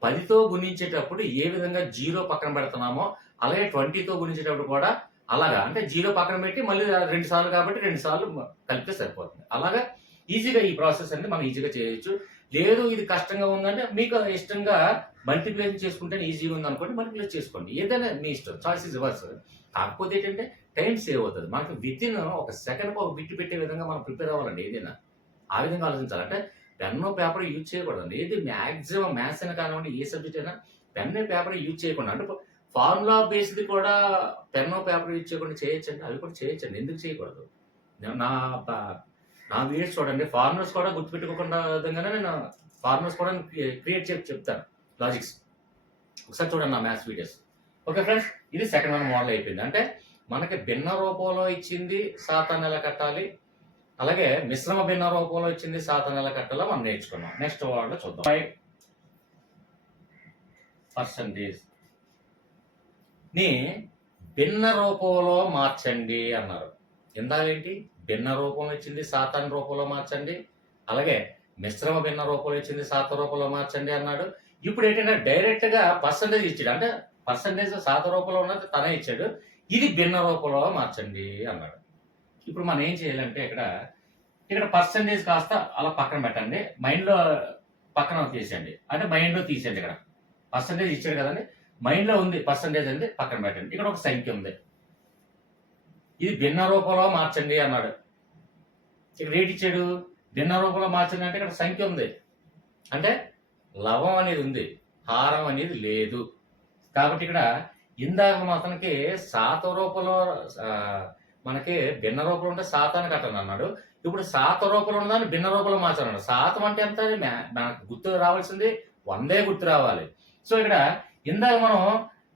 10తో గుణించేటప్పుడు ఏ విధంగా 0 పక్కన పెడుతున్నామో అలాగే 20తో గుణించేటప్పుడు కూడా అలాగా అంటే 0 పక్కన పెట్టి మళ్ళీ 2 సార్లు కాబట్టి 2 సార్లు కలిపితే సరిపోతుంది. అలాగా ఈజీగా ఈ ప్రాసెస్ అనేది మనం ఈజీగా చేయొచ్చు. లేదు ఇది కష్టంగా ఉందంటే మీకు ఇష్టంగా మల్టిప్లికేషన్ చేసుకుంటేనే ఈజీగా ఉందనుకోండి మల్టిప్లై చేసుకోండి. ఏదైనా మీ ఇష్టం. Choice is yours. కాకపోతే ఏంటంటే టైం సేవ్ అవుతది. మనకు వితిన్ ఒక సెకండ్‌కి ఒక బిట్ పెట్టే విధంగా మనం ప్రిపేర్ అవ్వాలండి ఏదైనా. ఆ విధంగా ఆలోచించాలి. అంటే పెన్ను, పేపర్ యూజ్ చేయకూడదండి. ఏది మాక్సిమం మ్యాథ్స్ అయినా కానివ్వండి, ఏ సబ్జెక్ట్ అయినా పెన్ను, పేపర్ యూజ్ చేయకుండా అంటే ఫార్ములా బేస్డ్ కూడా పెన్ను, పేపర్ యూజ్ చేయకుండా చేయొచ్చండి. అవి కూడా చేయొచ్చండి. ఎందుకు చేయకూడదు? నా నా వీడియోస్ చూడండి. ఫార్ములాస్ కూడా గుర్తుపెట్టుకోకుండా విధంగానే నేను ఫార్ములాస్ కూడా క్రియేట్ చేసి చెప్తాను. లాజిక్స్. ఒకసారి చూడండి నా మ్యాథ్స్ వీడియోస్. Okay friends. ఇది సెకండ్ వన్ మోడల్ అయిపోయింది. అంటే మనకి భిన్న రూపంలో ఇచ్చింది శాతాన్ని ఎలా కట్టాలి, అలాగే మిశ్రమ భిన్న రూపంలో ఇచ్చింది శాతాన్ని ఎలా కట్టాలో మనం నేర్చుకున్నాం. నెక్స్ట్ వార్డులో చూద్దాం. 5% ని భిన్న రూపంలో మార్చండి అన్నారు. ఇందాలేంటి? భిన్న రూపంలో ఇచ్చింది శాతాన్ని రూపంలో మార్చండి, అలాగే మిశ్రమ భిన్న రూపంలో ఇచ్చింది శాత రూపంలో మార్చండి అన్నాడు. ఇప్పుడు ఏంటంటే డైరెక్ట్ గా పర్సంటేజ్ ఇచ్చాడు. అంటే పర్సంటేజ్ శాత రూపంలో ఉన్నది తనే ఇచ్చాడు. ఇది భిన్న రూపంలో మార్చండి అన్నాడు. ఇప్పుడు మనం ఏం చేయాలంటే ఇక్కడ పర్సంటేజ్ కాస్త అలా పక్కన పెట్టండి. మైండ్లో పక్కన తీసేయండి. అంటే మైండ్లో తీసేయండి. ఇక్కడ పర్సంటేజ్ ఇచ్చాడు కదండి, మైండ్లో ఉంది పర్సంటేజ్ అనేది పక్కన పెట్టండి. ఇక్కడ ఒక సంఖ్య ఉంది. ఇది భిన్న రూపంలో మార్చండి అన్నాడు. ఇక్కడ రేట్ ఇచ్చాడు. భిన్న రూపంలో మార్చండి అంటే ఇక్కడ సంఖ్య ఉంది. అంటే లవం అనేది ఉంది, హారం అనేది లేదు. కాబట్టి ఇక్కడ ఇందాక అతనికి శాత రూపంలో మనకి భిన్న రూపంలో ఉంటే శాతాన్ని కట్టను అన్నాడు. ఇప్పుడు శాత రూపంలో ఉన్నదాన్ని భిన్న రూపంలో మార్చాలన్నాడు. శాతం అంటే ఎంత? మనకు గుర్తు రావాల్సింది 100 గుర్తు రావాలి. సో ఇక్కడ ఇందాక మనం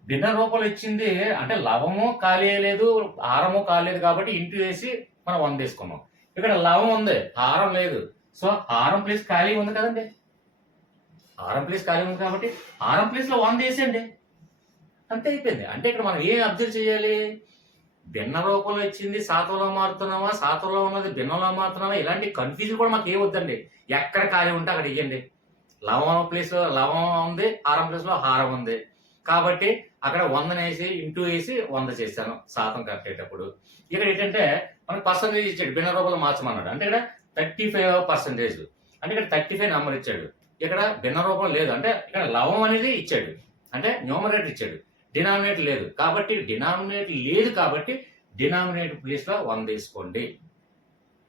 భిన్న రూపంలో ఇచ్చింది అంటే లవము ఖాళీ లేదు, హారము ఖాళీ లేదు కాబట్టి ఇంటూ వేసి మనం 100 వేసుకున్నాం. ఇక్కడ లవం ఉంది, హారం లేదు. సో హారం ప్లేస్ ఖాళీ ఉంది కదండి. హారం ప్లేస్ ఖాళీ ఉంది కాబట్టి హారం ప్లేస్ లో 100 వేసేయండి. అంతే అయిపోయింది. అంటే ఇక్కడ మనం ఏం అబ్జర్వ్ చేయాలి? భిన్న రూపంలో ఇచ్చింది శాతంలో మారుతున్నామా, శాతంలో ఉన్నది భిన్నంలో మారుతున్నామా, ఇలాంటి కన్ఫ్యూజన్ కూడా మాకు ఏమొద్దండి. ఎక్కడ ఖాళీ ఉంటే అక్కడ ఇవ్వండి. లవం ప్లేస్ లో లవం ఉంది, హారం ప్లేస్ లో హారం ఉంది కాబట్టి అక్కడ 100 వేసి ఇంటూ వేసి 100 చేశాను శాతం కట్టేటప్పుడు. ఇక్కడ ఏంటంటే మనకు పర్సంటేజ్ ఇచ్చాడు, భిన్న రూపంలో మార్చమన్నాడు. అంటే ఇక్కడ 35%. అంటే ఇక్కడ 35 నెంబర్ ఇచ్చాడు. ఇక్కడ భిన్న రూపం లేదు. అంటే ఇక్కడ లవం అనేది ఇచ్చాడు. అంటే న్యూమరేటర్ ఇచ్చాడు, డినామినేటర్ లేదు. కాబట్టి డినామినేటర్ లేదు కాబట్టి డినామినేటర్ ప్లేస్ లో 100 వేసుకోండి.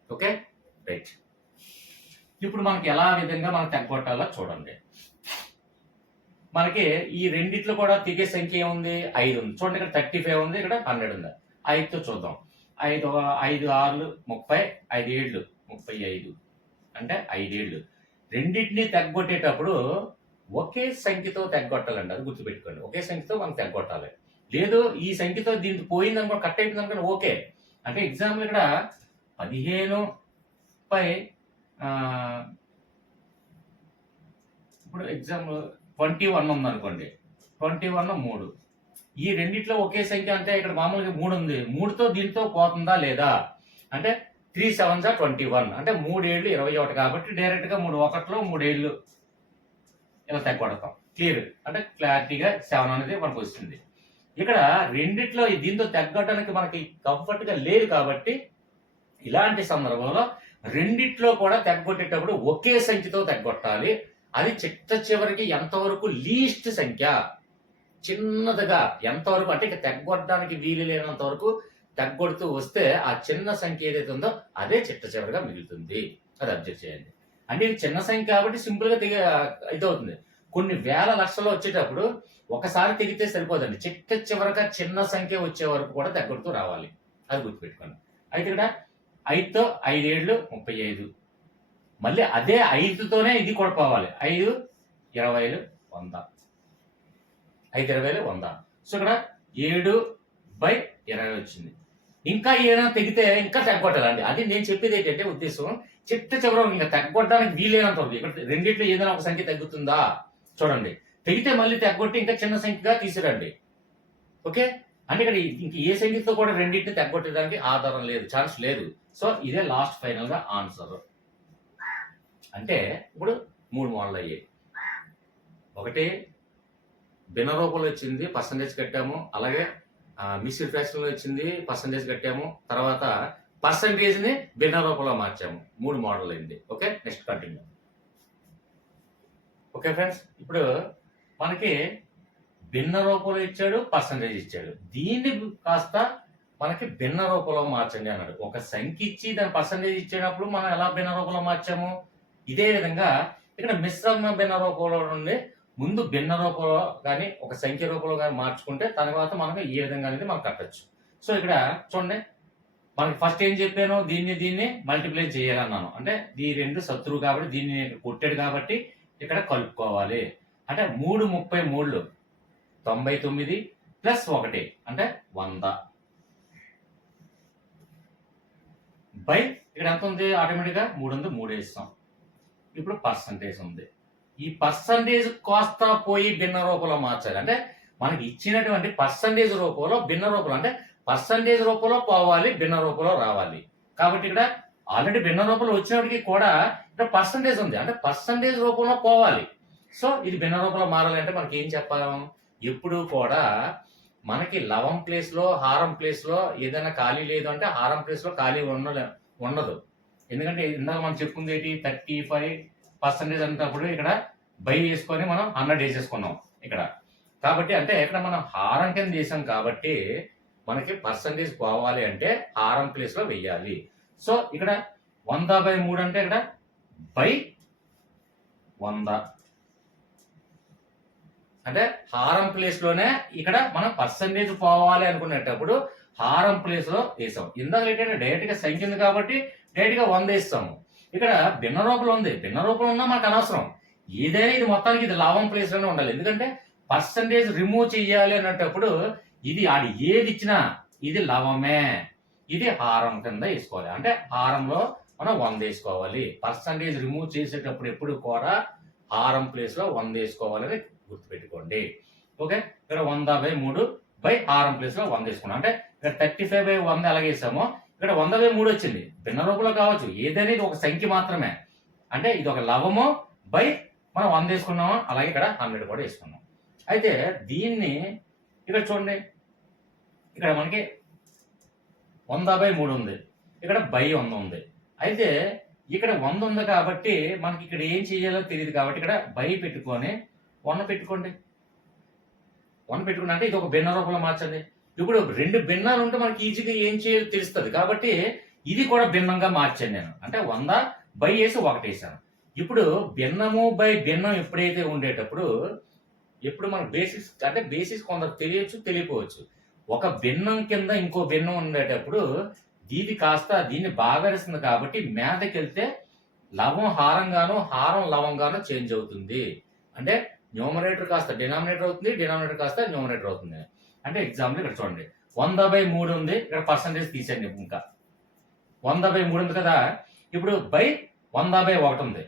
Okay right. ఇప్పుడు మనకి ఎలా విధంగా మనం తగ్గొట్టాలో చూడండి. మనకి ఈ రెండిట్లో కూడా తిగే సంఖ్య ఏముంది? 5 ఉంది. చూడండి ఇక్కడ 35 ఉంది, ఇక్కడ 100 ఉంది. 5తో చూద్దాం. 5 6 30, 5 7 35 అంటే 5 7. రెండింటిని తగ్గొట్టేటప్పుడు ఒకే సంఖ్యతో తగ్గొట్టాలండి. అది గుర్తుపెట్టుకోండి. ఒకే సంఖ్యతో మనం తగ్గొట్టాలి. లేదు ఈ సంఖ్యతో దీనికి పోయింది అనుకో, కట్ అయిపోయింది అనుకోండి, ఓకే. అంటే ఎగ్జాంపుల్ ఇక్కడ 15 పై ఇప్పుడు ఎగ్జాంపుల్ 21 ఉంది అనుకోండి. 21 3. ఈ రెండిట్లో ఒకే సంఖ్య అంటే ఇక్కడ మామూలుగా 3 ఉంది. 3తో దీంతో పోతుందా లేదా అంటే 3 7 21 అంటే 3 7 21 కాబట్టి డైరెక్ట్ గా 3 1లో 3 7 ఇలా తగ్గొడతాం. క్లియర్ అంటే క్లారిటీగా 7 అనేది మనకు వస్తుంది. ఇక్కడ రెండిట్లో దీంతో తగ్గడానికి మనకి కంఫర్ట్ గా లేదు కాబట్టి ఇలాంటి సందర్భంలో రెండిట్లో కూడా తగ్గొట్టేటప్పుడు ఒకే సంఖ్యతో తగ్గొట్టాలి. అది చిట్ట చివరికి ఎంతవరకు లీస్ట్ సంఖ్య చిన్నదిగా ఎంతవరకు అంటే ఇక తగ్గొట్టడానికి వీలు లేనంత వరకు తగ్గొడుతూ వస్తే ఆ చిన్న సంఖ్య ఏదైతే ఉందో అదే చిట్ట చివరిగా మిగులుతుంది. అది అబ్జర్వ్ చేయండి. అంటే ఇది చిన్న సంఖ్య కాబట్టి సింపుల్ గా ఇదవుతుంది. కొన్ని వేల లక్షలు వచ్చేటప్పుడు ఒకసారి తెగితే సరిపోదండి. చిట్ట చివరిగా చిన్న సంఖ్య వచ్చే వరకు కూడా తగ్గొడుతూ రావాలి. అది గుర్తుపెట్టుకోండి. అయితే ఇక్కడ 5తో 5 7 35. మళ్ళీ అదే 5తోనే ఇది కూడా పోవాలి. 5 20 100, 5 20 100. సో ఇక్కడ 7/20 వచ్చింది. ఇంకా ఏదైనా తెగితే ఇంకా తగ్గొట్టాలండి. అది నేను చెప్పేది ఏంటంటే ఉద్దేశం చిట్ట చివర ఇంకా తగ్గొట్టడానికి వీలైనంత వరకు ఇక్కడ రెండిట్లో ఏదైనా ఒక సంఖ్య తగ్గుతుందా చూడండి. తెగితే మళ్ళీ తగ్గొట్టి ఇంకా చిన్న సంఖ్యగా తీసుకురండి. ఓకే, అంటే ఇక్కడ ఇంక ఏ సంఖ్యతో కూడా రెండింటిని తగ్గొట్టడానికి ఆధారం లేదు, ఛాన్స్ లేదు. సో ఇదే లాస్ట్ ఫైనల్ గా ఆన్సర్. అంటే ఇప్పుడు 3 మోడల్ అయ్యాయి. ఒకటి భిన్న రూపంలో వచ్చింది, పర్సంటేజ్ కట్టాము. అలాగే మిక్స్డ్ ఫ్రాక్షన్ లో వచ్చింది, పర్సంటేజ్ కట్టాము. తర్వాత పర్సంటేజ్ ని భిన్న రూపంలో మార్చాము. 3 మోడల్ అయింది. Okay, next continue. Okay friends, ఇప్పుడు మనకి భిన్న రూపంలో ఇచ్చాడు, పర్సంటేజ్ ఇచ్చాడు. దీన్ని కాస్త మనకి భిన్న రూపంలో మార్చండి అన్నాడు. ఒక సంఖ్య ఇచ్చి దాని పర్సంటేజ్ ఇచ్చేటప్పుడు మనం ఎలా భిన్న రూపంలో మార్చాము, ఇదే విధంగా ఇక్కడ మిశ్రమ భిన్న రూపంలో నుండి ముందు భిన్న రూపంలో కానీ ఒక సంఖ్య రూపంలో కానీ మార్చుకుంటే తర్వాత మనకు ఏ విధంగా అనేది మనం కట్టచ్చు. సో ఇక్కడ చూడండి, మనకి ఫస్ట్ ఏం చెప్పాను, దీన్ని మల్టిప్లై చేయాలన్నాను. అంటే ఈ రెండు శత్రువు కాబట్టి దీన్ని కొట్టాడు కాబట్టి ఇక్కడ కలుపుకోవాలి. అంటే 3 33 99 ప్లస్ 1 అంటే 100 బై ఇక్కడ ఎంత ఉంది, ఆటోమేటిక్ గా 3 ఉంది, 3 వేస్తాం. ఇప్పుడు పర్సంటేజ్ ఉంది. ఈ పర్సంటేజ్ కాస్త పోయి భిన్న రూపంలో మార్చాలి. అంటే మనకి ఇచ్చినటువంటి పర్సంటేజ్ రూపంలో భిన్న రూపంలో, అంటే పర్సంటేజ్ రూపంలో పోవాలి, భిన్న రూపంలో రావాలి. కాబట్టి ఇక్కడ ఆల్రెడీ భిన్న రూపంలో వచ్చినప్పటికీ కూడా ఇక్కడ పర్సంటేజ్ ఉంది, అంటే పర్సంటేజ్ రూపంలో పోవాలి. సో ఇది భిన్న రూపంలో మారాలి అంటే మనకి ఏం చెప్పాలి, ఎప్పుడు కూడా మనకి లవం ప్లేస్ లో హారం ప్లేస్ లో ఏదైనా ఖాళీ లేదు అంటే హారం ప్లేస్ లో ఖాళీ ఉండదు. ఎందుకంటే ఇందాక మనం చెప్పుకుంది ఏంటి, 35% అన్నప్పుడు ఇక్కడ బై వేసుకొని మనం 100 వేసేసుకున్నాం ఇక్కడ. కాబట్టి అంటే ఇక్కడ మనం హారం కింద చేసాం కాబట్టి మనకి పర్సంటేజ్ పోవాలి అంటే హారం ప్లేస్ లో వెయ్యాలి. సో ఇక్కడ 100/3 అంటే ఇక్కడ బై 100 అంటే హారం ప్లేస్ లోనే ఇక్కడ మనం పర్సంటేజ్ పోవాలి అనుకునేటప్పుడు హారం ప్లేస్ లో వేసాం. ఇందాక ఏంటంటే డైరెక్ట్ గా సంఖ్య ఉంది కాబట్టి డైరెక్ట్ గా 100 వేస్తాము. ఇక్కడ భిన్న రూపంలో ఉంది, భిన్న రూపంలో ఉన్నా మనకు అనవసరం. ఏదైనా ఇది మొత్తానికి ఇది లాభం ప్లేస్ లోనే ఉండాలి. ఎందుకంటే పర్సంటేజ్ రిమూవ్ చెయ్యాలి అన్నప్పుడు ఇది ఆడి ఏది ఇచ్చినా ఇది లవమే, ఇది హారం కింద వేసుకోవాలి. అంటే హారంలో మనం 100 వేసుకోవాలి. పర్సంటేజ్ రిమూవ్ చేసేటప్పుడు ఎప్పుడు కూడా హారం ప్లేస్ లో 100 వేసుకోవాలని గుర్తుపెట్టుకోండి. ఓకే, ఇక్కడ 100/3 బై హారం ప్లేస్ లో 100 వేసుకున్నాం. అంటే ఇక్కడ 35/100 అలాగే వేసాము. ఇక్కడ 100/3 వచ్చింది. భిన్న రూపంలో కావచ్చు, ఏదైనా ఇది ఒక సంఖ్య మాత్రమే. అంటే ఇది ఒక లవము బై మనం 100 వేసుకున్నాము. అలాగే ఇక్కడ 100 కూడా వేసుకున్నాం. అయితే దీన్ని ఇక్కడ చూడండి, ఇక్కడ మనకి 100/3 ఉంది, ఇక్కడ బై 100 ఉంది. అయితే ఇక్కడ 100 ఉంది కాబట్టి మనకి ఇక్కడ ఏం చేయాలో తెలియదు కాబట్టి ఇక్కడ బై పెట్టుకొని 100 పెట్టుకోండి. 100 పెట్టుకున్నా అంటే ఇది ఒక భిన్న రూపంలో మార్చండి. ఇప్పుడు రెండు భిన్నాలు ఉంటే మనకి ఈజీగా ఏం చేయాలో తెలుస్తుంది కాబట్టి ఇది కూడా భిన్నంగా మార్చాను నేను. అంటే 100 బై వేసి 1 వేసాను. ఇప్పుడు భిన్నము బై భిన్నం ఎప్పుడైతే ఉండేటప్పుడు ఎప్పుడు మనకు బేసిక్స్ అంటే బేసిక్స్ కొందరు తెలియచ్చు, తెలియకపోవచ్చు. ఒక భిన్నం కింద ఇంకో భిన్నం ఉండేటప్పుడు దీది కాస్త దీన్ని బాగరిస్తుంది కాబట్టి మీదకి వెళ్తే లవం హారంగాను హారం లవంగాను చేంజ్ అవుతుంది. అంటే న్యూమరేటర్ కాస్త డినామినేటర్ అవుతుంది, డినామినేటర్ కాస్త న్యూమరేటర్ అవుతుంది. అంటే ఎగ్జాంపుల్ ఇక్కడ చూడండి, 100/3 ఉంది, ఇక్కడ పర్సంటేజ్ తీసేయండి. ఇంకా 100/3 ఉంది కదా, ఇప్పుడు బై 100/1 ఉంది.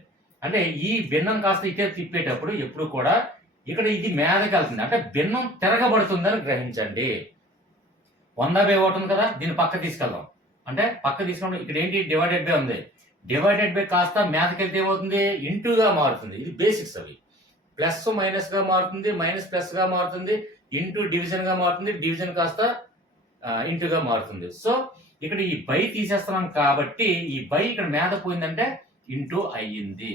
అంటే ఈ భిన్నం కాస్త ఇటే తిప్పేటప్పుడు ఎప్పుడు కూడా ఇక్కడ ఇది మీదకి వెళ్తుంది, అంటే భిన్నం తిరగబడుతుందని గ్రహించండి. 100/1 ఉంది కదా, దీన్ని పక్క తీసుకెళ్దాం. అంటే పక్క తీసుకున్నప్పుడు ఇక్కడ ఏంటి, డివైడెడ్ బై ఉంది. డివైడెడ్ బై కాస్త మీదకి వెళ్తే ఏమవుతుంది, ఇంటూగా మారుతుంది. ఇది బేసిక్స్ అవి. ప్లస్ మైనస్ గా మారుతుంది, మైనస్ ప్లస్ గా మారుతుంది, ఇంటూ డివిజన్ గా మారుతుంది, డివిజన్ కాస్త ఇంటూగా మారుతుంది. సో ఇక్కడ ఈ బై తీసేస్తున్నాం కాబట్టి ఈ బై ఇక్కడ మీద పోయిందంటే ఇంటూ అయ్యింది.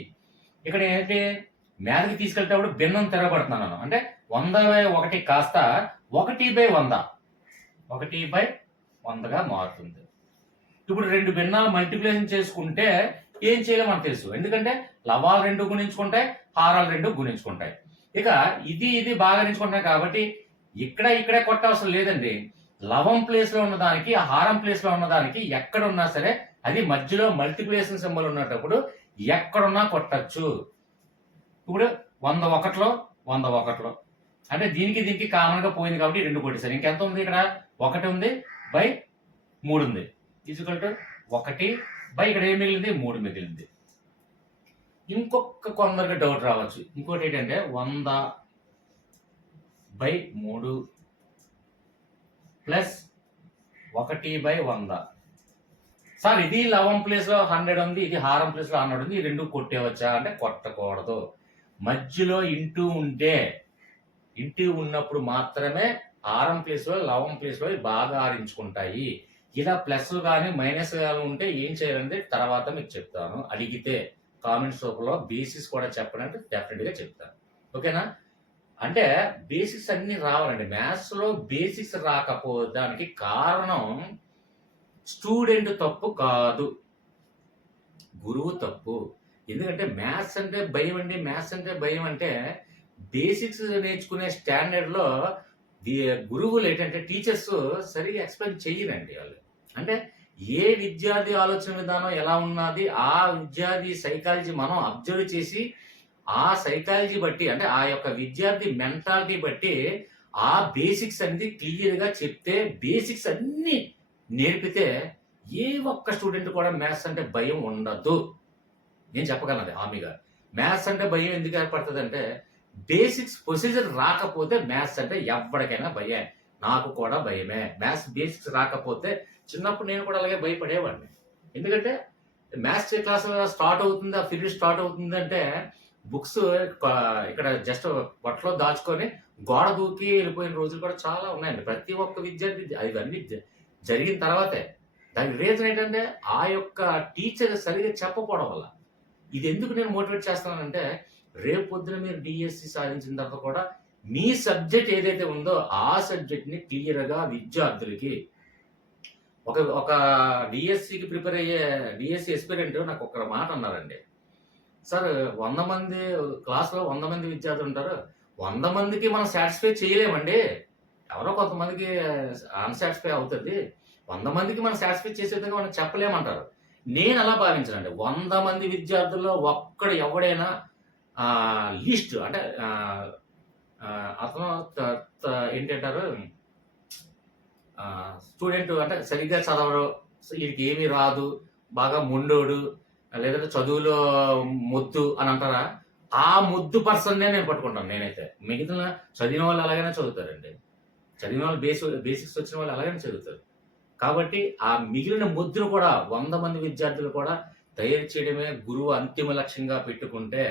ఇక్కడ ఏంటి, మీదకి తీసుకెళ్తేప్పుడు భిన్నం తిరగబడుతున్నాను. అంటే 100/1 కాస్త 1/100 1/100గా మారుతుంది. ఇప్పుడు రెండు భిన్నాలు మల్టిప్లికేషన్ చేసుకుంటే ఏం చేయాలో మనకు తెలుసు. ఎందుకంటే లవాలు 2 గుణించుకుంటాయి, హారాలు 2 గుణించుకుంటాయి. ఇక ఇది బాగా గుణించుకుంటాయి కాబట్టి ఇక్కడే కొట్టవసరం లేదండి. లవం ప్లేస్ లో ఉన్నదానికి హారం ప్లేస్ లో ఉన్నదానికి ఎక్కడ ఉన్నా సరే అది మధ్యలో మల్టిప్లికేషన్ సింబల్ ఉన్నప్పుడు ఎక్కడున్నా కొట్టచ్చు. ఇప్పుడు 101లో 101లో అంటే దీనికి కామన్గా పోయింది కాబట్టి 2 కొట్టేసారు. ఇంకెంత ఉంది ఇక్కడ? 1 ఉంది బై 3 ఉంది ఈజ్వల్ టు 1 బై ఇక్కడ ఏం మిగిలింది? 3 మిగిలింది. ఇంకొక కొందరికి డౌట్ రావచ్చు. ఇంకోటి ఏంటంటే 100/3 ప్లస్ 1/100. సార్ ఇది లవం ప్లేస్లో 100 ఉంది, ఇది హారం ప్లేస్లో 100 ఉంది, ఈ రెండు కొట్టేవచ్చా అంటే కొట్టకూడదు. మధ్యలో ఇంటూ ఉన్నప్పుడు మాత్రమే హారం ప్లేస్లో లవం ప్లేస్లో బాగా ఆరించుకుంటాయి. ఇలా ప్లస్ కానీ మైనస్ కానీ ఉంటే ఏం చేయాలంటే తర్వాత మీకు చెప్తాను. అడిగితే కామెంట్స్ రూపంలో బేసిక్స్ కూడా చెప్పనంటే డెఫినెట్గా చెప్తాను. ఓకేనా? అంటే బేసిక్స్ అన్ని రావాలండి. మ్యాథ్స్లో బేసిక్స్ రాకపోవడానికి కారణం స్టూడెంట్ తప్పు కాదు, గురువు తప్పు. ఎందుకంటే మ్యాథ్స్ అంటే భయం అండి. మ్యాథ్స్ అంటే భయం అంటే బేసిక్స్ నేర్చుకునే స్టాండర్డ్లో గురువులు ఏంటంటే టీచర్స్ సరిగా ఎక్స్ప్లెయిన్ చెయ్యరండి. వాళ్ళు అంటే ఏ విద్యార్థి ఆలోచన విధానం ఎలా ఉన్నది ఆ విద్యార్థి సైకాలజీ మనం అబ్జర్వ్ చేసి ఆ సైకాలజీ బట్టి అంటే ఆ యొక్క విద్యార్థి మెంటాలిటీ బట్టి ఆ బేసిక్స్ అనేది క్లియర్గా చెప్తే బేసిక్స్ అన్ని నేర్పితే ఏ ఒక్క స్టూడెంట్ కూడా మ్యాథ్స్ అంటే భయం ఉండదు. నేను చెప్పగలను హామీగా. మ్యాథ్స్ అంటే భయం ఎందుకు ఏర్పడుతుంది అంటే బేసిక్స్ ప్రొసీజర్ రాకపోతే మ్యాథ్స్ అంటే ఎవరికైనా భయమే. నాకు కూడా భయమే. మ్యాథ్స్ బేసిక్స్ రాకపోతే చిన్నప్పుడు నేను కూడా అలాగే భయపడేవాడిని. ఎందుకంటే మ్యాథ్స్ క్లాస్ స్టార్ట్ అవుతుంది, ఆ పీరియడ్ స్టార్ట్ అవుతుంది అంటే బుక్స్ ఇక్కడ జస్ట్ పొట్టలో దాచుకొని గోడ దూకి వెళ్ళిపోయిన రోజులు కూడా చాలా ఉన్నాయండి. ప్రతి ఒక్క విద్యార్థి ఇవన్నీ జరిగిన తర్వాతే. దానికి రీజన్ ఏంటంటే ఆ యొక్క టీచర్ సరిగా చెప్పకపోవడం వల్ల. ఇది ఎందుకు నేను మోటివేట్ చేస్తున్నానంటే రేపు పొద్దున మీరు డిఎస్సి సాధించిన తర్వాత కూడా మీ సబ్జెక్ట్ ఏదైతే ఉందో ఆ సబ్జెక్ట్ని క్లియర్గా విద్యార్థులకి ఒక డిఎస్సికి ప్రిపేర్ అయ్యే డిఎస్సి ఎస్పిరెంట్ నాకు ఒక మాట అన్నారండి. సార్ 100 మంది క్లాస్లో 100 మంది విద్యార్థులు ఉంటారు, 100 మందికి మనం సాటిస్ఫై చేయలేమండి. ఎవరో కొంతమందికి అన్సాటిస్ఫై అవుతుంది, 100 మందికి మనం సాటిస్ఫై చేసే విధంగా మనం చెప్పలేమంటారు. నేను అలా భావించానండి. 100 మంది విద్యార్థుల్లో ఒక్కడు ఎవడైనా లిస్ట్ అంటే అతను ఏంటంటారు స్టూడెంట్ అంటే సరిగ్గా చదవడు, వీడికి ఏమీ రాదు, బాగా మొండోడు, లేదంటే చదువులో మొద్దు అని అంటారా? ఆ మొద్దు పర్సన్నే నేను పట్టుకుంటాను నేనైతే. మిగతా చదివిన వాళ్ళు అలాగైనా చదువుతారండి. చదివిన వాళ్ళు బేసిక్స్ వచ్చిన వాళ్ళు అలాగైనా చదువుతారు. కాబట్టి ఆ మిగిలిన మొద్దును కూడా 100 మంది విద్యార్థులు కూడా తయారు చేయడమే గురువు అంతిమ లక్ష్యంగా పెట్టుకుంటే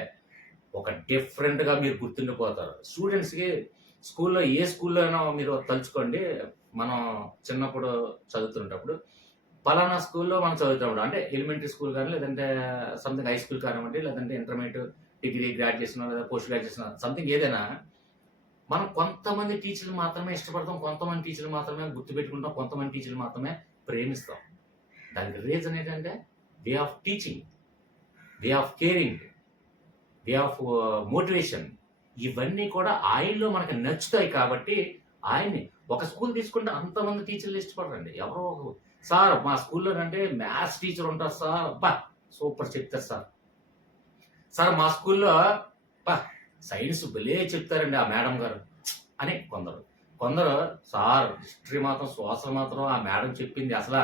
ఒక డిఫరెంట్గా మీరు గుర్తుండిపోతారు. స్టూడెంట్స్కి స్కూల్లో ఏ స్కూల్లో అయినా మీరు తలుచుకోండి. మనం చిన్నప్పుడు చదువుతున్నప్పుడు పలానా స్కూల్లో మనం చదువుతున్నప్పుడు అంటే ఎలిమెంటరీ స్కూల్ కానీ లేదంటే సంథింగ్ హై స్కూల్ కానివ్వండి, లేదంటే ఇంటర్మీడియట్, డిగ్రీ, గ్రాడ్యుయేషన్ లేదా పోస్ట్ గ్రాడ్యుయేషన్ సంథింగ్ ఏదైనా మనం కొంతమంది టీచర్లు మాత్రమే ఇష్టపడతాం, కొంతమంది టీచర్లు మాత్రమే గుర్తుపెట్టుకుంటాం, కొంతమంది టీచర్లు మాత్రమే ప్రేమిస్తాం. దానికి రీజన్ ఏంటంటే way of teaching, way of caring, way of motivation ఇవన్నీ కూడా ఆయనలో మనకు నచ్చుతాయి. కాబట్టి ఆయన్ని ఒక స్కూల్ తీసుకుంటే అంతమంది టీచర్లు ఇష్టపడరండి. ఎవరో సార్ మా స్కూల్లోనంటే మ్యాథ్స్ టీచర్ ఉంటారు సార్, అబ్బా సూపర్ చెప్తారు సార్. సార్ మా స్కూల్లో అబ్బా సైన్స్ భలే చెప్తారండి ఆ మేడం గారు అని కొందరు సార్ హిస్టరీ మాత్రం సోషల్ మాత్రం ఆ మేడం చెప్పింది అసలు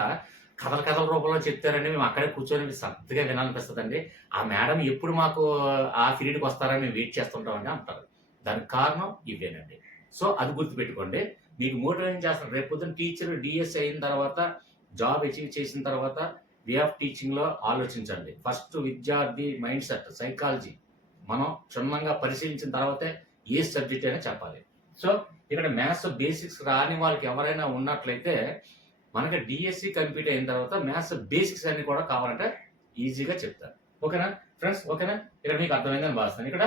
కథల రూపంలో చెప్తారండి, మేము అక్కడే కూర్చొని శ్రద్ధగా వినాలనిపిస్తుందండి, ఆ మేడం ఎప్పుడు మాకు ఆ పీరియడ్కి వస్తారని మేము వెయిట్ చేస్తుంటామని అంటారు. దానికి కారణం ఇవేనండి. సో అది గుర్తుపెట్టుకోండి. మీకు మోటివేషన్ చేస్తారు. రేపు పొద్దున్న టీచర్ డిఎస్సి అయిన తర్వాత జాబ్ అచీవ్ చేసిన తర్వాత వే ఆఫ్ టీచింగ్లో ఆలోచించండి. ఫస్ట్ విద్యార్థి మైండ్ సెట్ సైకాలజీ మనం క్షుణ్ణంగా పరిశీలించిన తర్వాతే ఏ సబ్జెక్ట్ అయినా చెప్పాలి. సో ఇక్కడ మ్యాథ్స్ బేసిక్స్ రాని వాళ్ళకి ఎవరైనా ఉన్నట్లయితే మనకి డిఎస్సి కంప్లీట్ అయిన తర్వాత మ్యాథ్స్ బేసిక్స్ అన్ని కూడా కావాలంటే ఈజీగా చెప్తారు. ఓకేనా ఫ్రెండ్స్? ఓకేనా? ఇక్కడ మీకు అర్థమైందని భావిస్తాను. ఇక్కడ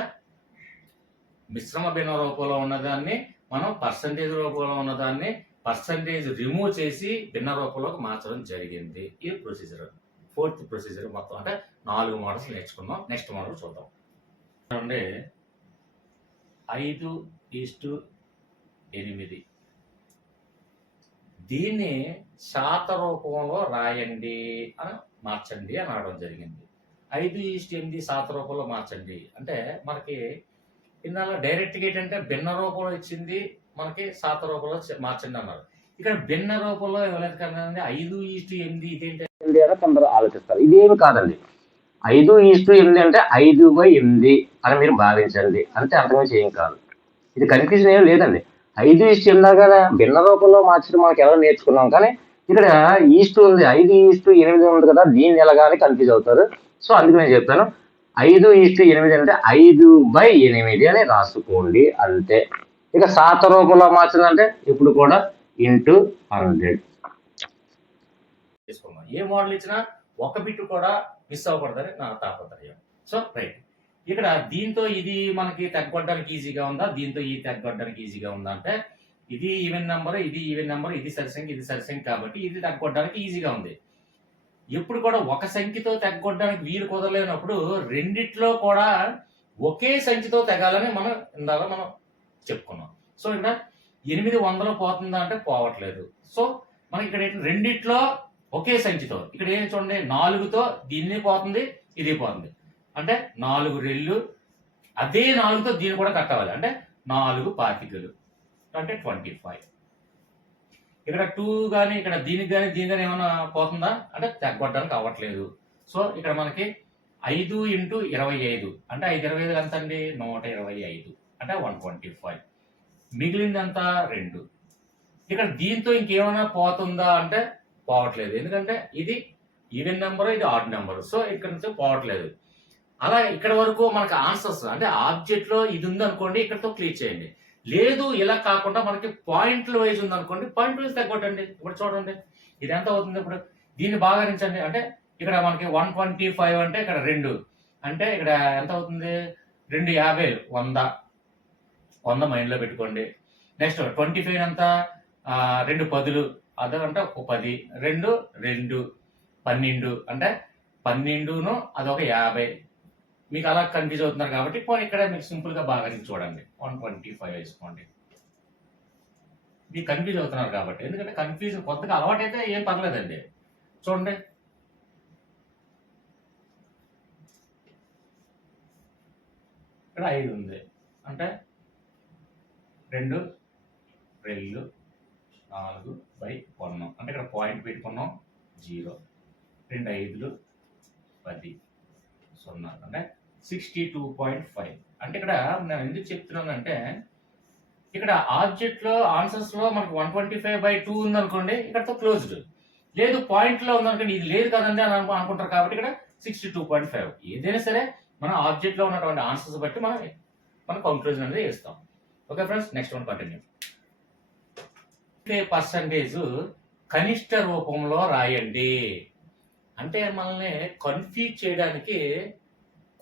మిశ్రమ భిన్న రూపంలో ఉన్నదాన్ని మనం పర్సంటేజ్ రూపంలో ఉన్నదాన్ని పర్సంటేజ్ రిమూవ్ చేసి భిన్న రూపంలోకి మార్చడం జరిగింది. ఈ ప్రొసీజర్ 4th ప్రొసీజర్ మొత్తం అంటే 4 మోడల్స్ నేర్చుకున్నాం. నెక్స్ట్ మోడల్ చూద్దాం. 5:8 దీన్ని శాత రూపంలో రాయండి అని మార్చండి అని అనడం జరిగింది. 5:8 శాత రూపంలో మార్చండి అంటే మనకి ఇందులో డైరెక్ట్గా ఏంటంటే భిన్న రూపంలో ఇచ్చింది, మనకి శాత రూపంలో మార్చండి అన్నారు. ఇక్కడ భిన్న రూపంలో ఇవ్వలేదు కదండి. 5:8 ఇదేంటి అని కొందరు ఆలోచిస్తారు. ఇదేమి కాదండి. 5:8 అంటే 5/8 అని మీరు భావించండి, అంతే, అంతకుమించి ఏం కాదు. ఇది కన్ఫ్యూజన్ ఏం లేదండి. 5:8 కదా భిన్న రూపంలో మార్చడం మనకి ఎలా నేర్చుకున్నాం, కానీ ఇక్కడ ఈస్ట్ ఉంది, 5:8 ఉంది కదా, దీన్ని ఎలాగానే కన్ఫ్యూజ్ అవుతారు. సో అందుకు నేను చెప్తాను, 5:8 అంటే 5/8 అని రాసుకోండి, అంతే. ఇక శాత రూపంలో మార్చాలంటే ఇప్పుడు కూడా ఇంటూ 100 తీసుకున్నాం. ఏ మోడల్ ఇచ్చినా ఒక బిట్ కూడా మిస్ అవ్వకూడదని నా తాపత్రయం. సో రైట్, ఇక్కడ దీంతో ఇది మనకి తగ్గొట్టడానికి ఈజీగా ఉందా, దీంతో ఇది తగ్గొట్టడానికి ఈజీగా ఉందా అంటే, ఇది ఈవెన్ నెంబర్, ఇది ఈవెన్ నెంబర్, ఇది సరిసంఖ్య, ఇది సరిసంఖ్య, కాబట్టి ఇది తగ్గొట్టడానికి ఈజీగా ఉంది. ఎప్పుడు కూడా ఒక సంఖ్యతో తగ్గొట్టడానికి వీలు కుదరలేనప్పుడు రెండిట్లో కూడా ఒకే సంఖ్యతో తెగాలని ఇందాక మనం చెప్పుకున్నాం. సో ఇక్కడ 800 పోతుందా అంటే పోవట్లేదు. సో మనకి ఇక్కడ రెండిట్లో ఒకే సంఖ్యతో, ఇక్కడ ఏం చూడండి, 4తో దీన్ని పోతుంది, ఇది పోతుంది, అంటే 4 రెళ్ళు, అదే 4తో దీన్ని కూడా కట్టవాలి, అంటే 4 పాతికలు, అంటే 25. ఇక్కడ 2 కానీ ఇక్కడ దీనికి కానీ ఏమైనా పోతుందా అంటే తగ్గొట్టడానికి అవ్వట్లేదు. సో ఇక్కడ మనకి 5 × 25 అంటే 5/25 ఎంత అండి, 125, అంటే 125. మిగిలింది ఎంత, 2. ఇక్కడ దీంతో ఇంకేమైనా పోతుందా అంటే పోవట్లేదు, ఎందుకంటే ఇది ఈవెన్ నెంబర్, ఇది ఆడ్ నెంబర్, సో ఇక్కడ నుంచి పోవట్లేదు. అలా ఇక్కడ వరకు మనకు ఆన్సర్స్, అంటే ఆబ్జెక్ట్ లో ఇది ఉంది అనుకోండి, ఇక్కడతో క్లియర్ చేయండి. లేదు ఇలా కాకుండా మనకి పాయింట్ల వైజ్ ఉంది అనుకోండి, పాయింట్ వైజ్ తగ్గొట్టండి. ఇప్పుడు చూడండి ఇది ఎంత అవుతుంది, ఇప్పుడు దీన్ని భాగరించండి, అంటే ఇక్కడ మనకి 125 అంటే ఇక్కడ 2, అంటే ఇక్కడ ఎంత అవుతుంది, 250, 100 మైండ్లో పెట్టుకోండి. నెక్స్ట్ 25 అంతా 2 10, అదంటే ఒక 10, 2 12, అంటే 12ను అదొక 50. మీకు అలా కన్ఫ్యూజ్ అవుతున్నారు కాబట్టి ఇక్కడ మీకు సింపుల్ గా బాగా చూడండి, 125 వేసుకోండి. మీకు కన్ఫ్యూజ్ అవుతున్నారు కాబట్టి, ఎందుకంటే కన్ఫ్యూజన్ కొత్తగా అలవాటు అయితే ఏం పర్లేదండి. చూడండి ఇక్కడ 5 ఉంది, అంటే 2 రెళ్ళు 4/1, అంటే ఇక్కడ పాయింట్ పెట్టుకున్నాం 0, 2 5లు 10, 0, అంటే 62.5. అంటే ఇక్కడ నేను ఎందుకు చెప్తున్నానంటే, ఇక్కడ ఆబ్జెక్ట్ లో ఆన్సర్స్ లో మనకు 125/2 ఉంది అనుకోండి, ఇక్కడతో క్లోజ్డ్. లేదు పాయింట్ లో ఉంది అనుకోండి, ఇది లేదు కదండి అని అనుకుంటారు, కాబట్టి ఇక్కడ 62.5. ఏదైనా సరే మన ఆబ్జెక్ట్ లో ఉన్నటువంటి ఆన్సర్స్ బట్టి మనం కంక్లూజన్ అనేది ఇస్తాం. Okay friends, next one continue. Percentage కనిష్ట రూపంలో రాయండి అంటే మనల్ని కన్ఫ్యూజ్ చేయడానికి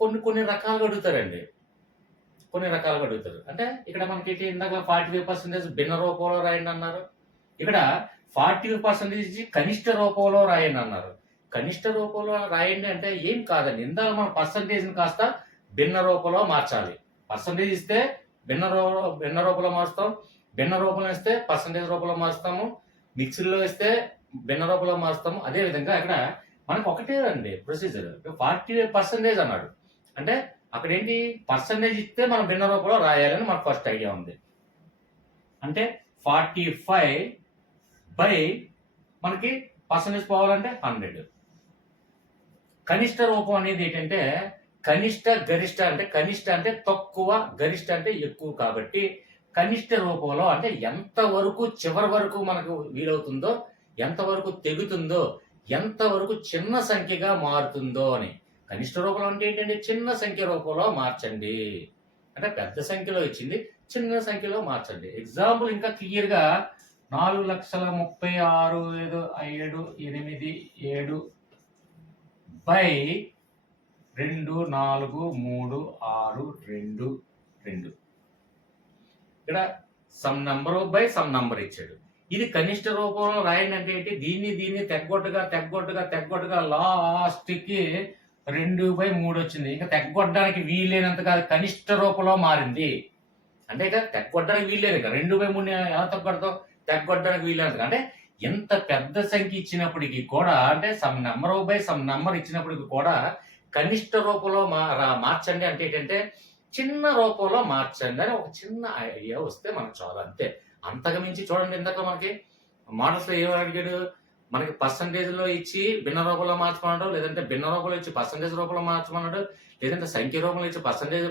కొన్ని రకాలుగా అడుగుతారండి, కొన్ని రకాలుగా అడుగుతారు. అంటే ఇక్కడ మనకి ఇందాక 45% భిన్న రూపంలో రాయండి అన్నారు, ఇక్కడ 45% కనిష్ట రూపంలో రాయండి అన్నారు. కనిష్ట రూపంలో రాయండి అంటే ఏం కాదండి, ఇందాక మనం పర్సంటేజ్ని కాస్త భిన్న రూపంలో మార్చాలి. పర్సంటేజ్ ఇస్తే భిన్న రూపంలో మారుస్తాం, భిన్న రూపంలో ఇస్తే పర్సంటేజ్ రూపంలో మారుస్తాము, మిక్స్డ్లో ఇస్తే భిన్న రూపంలో మారుస్తాము. అదే విధంగా ఇక్కడ మనకు ఒకటే అండి ప్రొసీజర్. 45% అన్నాడు అంటే అక్కడ ఏంటి, పర్సంటేజ్ ఇస్తే మనం భిన్న రూపంలో రాయాలని మనకు ఫస్ట్ ఐడియా ఉంది. అంటే 45 మనకి పర్సంటేజ్ పోవాలంటే 100. కనిష్ట రూపం అనేది ఏంటంటే కనిష్ట గరిష్ట, అంటే కనిష్ట అంటే తక్కువ, గరిష్ట అంటే ఎక్కువ, కాబట్టి కనిష్ట రూపంలో అంటే ఎంతవరకు చివరి వరకు మనకు వీలవుతుందో, ఎంతవరకు తెగుతుందో, ఎంతవరకు చిన్న సంఖ్యగా మారుతుందో అని. కనిష్ట రూపంలో అంటే ఏంటంటే చిన్న సంఖ్య రూపంలో మార్చండి, అంటే పెద్ద సంఖ్యలో ఇచ్చింది చిన్న సంఖ్యలో మార్చండి. ఎగ్జాంపుల్ ఇంకా క్లియర్ గా 4,36,787/243,6,2,2 ఇక్కడ some number by some number ఇచ్చాడు. ఇది కనిష్ట రూపంలో రాయండి అంటే ఏంటి, దీన్ని తెగ్గొట్టుగా లాస్ట్ కి 2/3 వచ్చింది. ఇంకా తెగ్గొట్టడానికి వీల్లేనంత కాదు, కనిష్ట రూపంలో మారింది. అంటే ఇక తెగ్గొట్టడానికి వీల్లేదు, ఇక 2/3 ఎలా తెగ్గొట్టడానికి వీల్లేదు. అంటే ఎంత పెద్ద సంఖ్య ఇచ్చినప్పటికీ కూడా, అంటే some number by some number ఇచ్చినప్పటికీ కూడా కనిష్ట రూపంలో మార్చండి అంటే ఏంటంటే చిన్న రూపంలో మార్చండి అని ఒక చిన్న ఐడియా వస్తే మనకు చాలు, అంతే. అంతకు మించి చూడండి, ఇందాక మనకి మోడల్స్లో ఏమని అడిగాడు, మనకి పర్సంటేజ్లో ఇచ్చి భిన్న రూపంలో మార్చమన్నాడు, లేదంటే భిన్న రూపంలో ఇచ్చి పర్సంటేజ్ రూపంలో మార్చమన్నాడు, లేదంటే సంఖ్య రూపంలో ఇచ్చి పర్సంటేజ్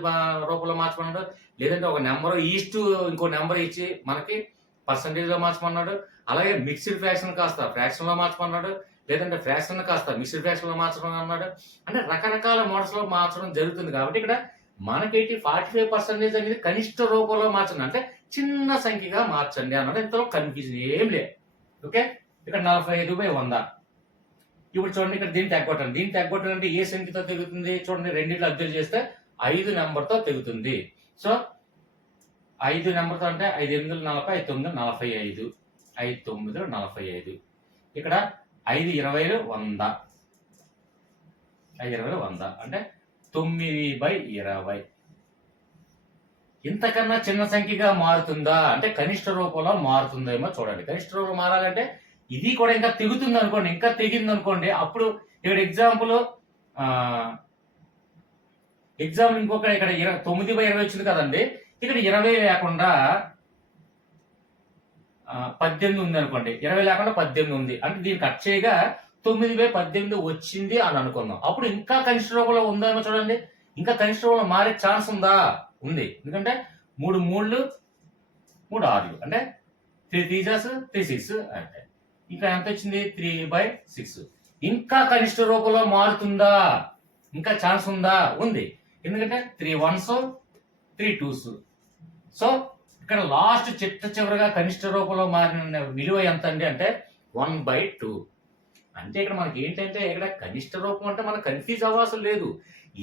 రూపంలో మార్చమన్నాడు, లేదంటే ఒక నెంబర్ ఈస్ట్ ఇంకో నెంబర్ ఇచ్చి మనకి పర్సంటేజ్లో మార్చమన్నాడు, అలాగే మిక్స్డ్ ఫ్రాక్షన్ కాస్త ఫ్రాక్షన్లో మార్చమన్నాడు, లేదంటే ఫ్రాక్షన్ కాస్త మిక్స్డ్ ఫ్రాక్షన్లో మార్చడం అన్నాడు. అంటే రకరకాల మోడల్స్లో మార్చడం జరుగుతుంది. కాబట్టి ఇక్కడ మనకేంటి 45% అనేది కనిష్ట రూపంలో మార్చండి, అంటే చిన్న సంఖ్యగా మార్చండి అన్నాడు. ఇంతలో కన్ఫ్యూజన్ ఏం లేదు. ఓకే, ఇక్కడ 45/100. ఇప్పుడు చూడండి, ఇక్కడ దీన్ని తగ్గొట్టండి. దీన్ని తగ్గొట్టండి అంటే ఏ సంఖ్యతో తెగుతుంది చూడండి, రెండింటిలో అబ్జర్వ్ చేస్తే 5 నెంబర్తో తెగుతుంది. సో 5 నెంబర్తో అంటే 5 8 40, 5 9 45, 5 9 45. ఇక్కడ 5 20 100, 5 20 100 అంటే 9/20. ఇంతకన్నా చిన్న సంఖ్యగా మారుతుందా అంటే కనిష్ట రూపంలో మారుతుందేమో చూడండి. కనిష్ట రూపంలో మారాలంటే ఇది కూడా ఇంకా తెగుతుంది అనుకోండి, ఇంకా తెగింది అనుకోండి, అప్పుడు ఇక్కడ ఎగ్జాంపుల్ ఇంకొక ఇక్కడ 9/20 వచ్చింది కదండి, ఇక్కడ 20 లేకుండా 18 ఉంది అనుకోండి, 20 లేకుండా 18 ఉంది అంటే దీన్ని కట్ చేయగా 9/18 వచ్చింది అని అనుకుందాం. అప్పుడు ఇంకా కనిష్ట రూపంలో ఉందేమో చూడండి, ఇంకా కనిష్ట రూపంలో మారే ఛాన్స్ ఉందా? ఉంది. ఎందుకంటే 3 3 3 6 అంటే 3 3 3 6 అంటే ఇంకా ఎంత వచ్చింది 3/6. ఇంకా కనిష్ట రూపంలో మారుతుందా? ఇంకా ఛాన్స్ ఉందా? ఉంది. ఎందుకంటే 3 1s 3 2s. సో ఇక్కడ లాస్ట్ చివరగా కనిష్ట రూపంలో మారిన విలువ ఎంత అండి అంటే 1/2. అంటే ఇక్కడ మనకి ఏంటంటే ఇక్కడ కనిష్ట రూపం అంటే మనకు కన్ఫ్యూజ్ అవ్వాల్సిన లేదు.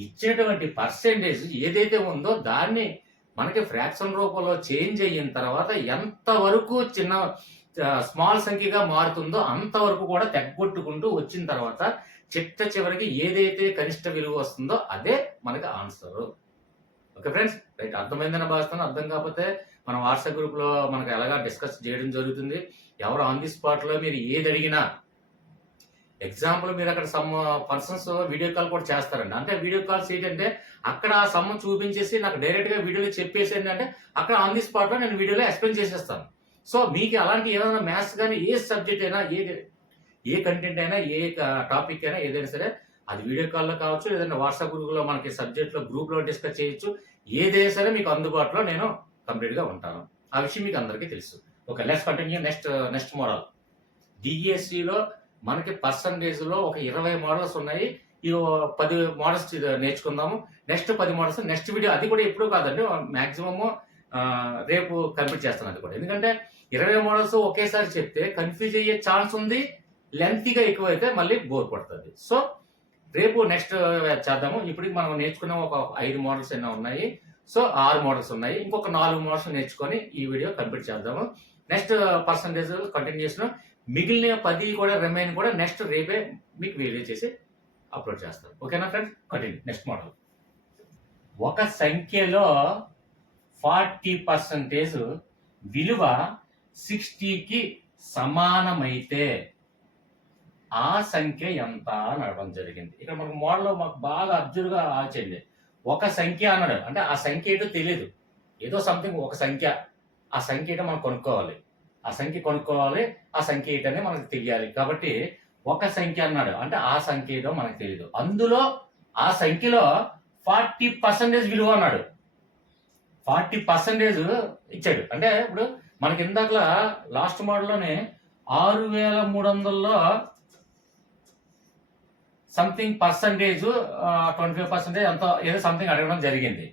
ఇచ్చేటువంటి పర్సెంటేజ్ ఏదైతే ఉందో దాన్ని మనకి ఫ్రాక్షన్ రూపంలో చేంజ్ అయిన తర్వాత ఎంతవరకు చిన్న స్మాల్ సంఖ్యగా మారుతుందో అంతవరకు కూడా తెగ్గొట్టుకుంటూ వచ్చిన తర్వాత చివరికి ఏదైతే కనిష్ట విలువ వస్తుందో అదే మనకి ఆన్సర్. ఓకే ఫ్రెండ్స్, రైట్, అర్థమైందని భావిస్తాను. అర్థం కాకపోతే మన వాట్సాప్ గ్రూప్లో మనకు ఎలాగా డిస్కస్ చేయడం జరుగుతుంది. ఎవరు ఆన్ ది స్పాట్లో మీరు ఏది అడిగినా, ఎగ్జాంపుల్ మీరు అక్కడ సమ్ పర్సన్స్ వీడియో కాల్ కూడా చేస్తారండి. అంటే వీడియో కాల్స్ ఏంటంటే అక్కడ ఆ సమ్ చూపించేసి నాకు డైరెక్ట్గా వీడియోలో చెప్పేసేయండి అంటే అక్కడ ఆన్ ది స్పాట్లో నేను వీడియోలో ఎక్స్ప్లెయిన్ చేసేస్తాను. సో మీకు అలాంటి ఏదైనా మ్యాథ్స్ కానీ ఏ సబ్జెక్ట్ అయినా ఏ కంటెంట్ అయినా ఏ టాపిక్ అయినా ఏదైనా సరే అది వీడియో కాల్లో కావచ్చు, లేదంటే వాట్సాప్ గ్రూప్లో మనకి సబ్జెక్ట్లో గ్రూప్లో డిస్కస్ చేయొచ్చు. ఏదైనా సరే మీకు అందుబాటులో నేను కంప్లీట్గా ఉంటాను. ఆ విషయం మీకు అందరికీ తెలుసు. Okay, let's continue. Next model డిఎస్సిలో మనకి పర్సంటేజ్లో ఒక 20 మోడల్స్ ఉన్నాయి. ఈ 10 మోడల్స్ నేర్చుకుందాము. నెక్స్ట్ 10 మోడల్స్ నెక్స్ట్ వీడియో, అది కూడా ఎప్పుడూ కాదండి, మ్యాక్సిమము రేపు కంప్లీట్ చేస్తాను అది కూడా. ఎందుకంటే 20 మోడల్స్ ఒకేసారి చెప్తే కన్ఫ్యూజ్ అయ్యే ఛాన్స్ ఉంది, లెంతీగా ఎక్కువైతే మళ్ళీ బోర్ పడుతుంది. సో రేపు నెక్స్ట్ చేద్దాము. ఇప్పుడు మనం నేర్చుకున్న ఒక 5 మోడల్స్ అయినా ఉన్నాయి. సో 6 మోడల్స్ ఉన్నాయి. ఇంకొక 4 మోడల్స్ నేర్చుకొని ఈ వీడియో కంప్లీట్ చేద్దాము. నెక్స్ట్ పర్సంటేజ్ కంటిన్యూ చేసిన మిగిలిన 10 కూడా రిమైన్ కూడా నెక్స్ట్ రేపే మీకు వీడియో చేసి అప్లోడ్ చేస్తాను. ఓకేనా ఫ్రెండ్స్, కంటిన్యూ. నెక్స్ట్ మోడల్, ఒక సంఖ్యలో 40% విలువ 60కి సమానమైతే ఆ సంఖ్య ఎంత అని అడగడం జరిగింది. ఇక్కడ మనకు మోడల్లో మాకు బాగా అబ్జర్వ్గా ఆచండి. ఒక సంఖ్య అన్నాడు అంటే ఆ సంఖ్య ఏంటో తెలియదు, ఏదో సంథింగ్ ఒక సంఖ్య, ఆ సంఖ్య ఏంటో మనం కొనుక్కోవాలి, ఆ సంఖ్య ఏంటనే మనకు తెలియాలి. కాబట్టి ఒక సంఖ్య అన్నాడు అంటే ఆ సంఖ్య ఏంటో మనకు తెలియదు. అందులో ఆ సంఖ్యలో 40% విలువ అన్నాడు. 40% ఇచ్చాడు. అంటే ఇప్పుడు మనకి ఇందాకలా లాస్ట్ మోడల్లోనే 6300లో సంథింగ్ పర్సంటేజ్ 25% ఎంతో ఏదో సంథింగ్ అడగడం జరిగింది.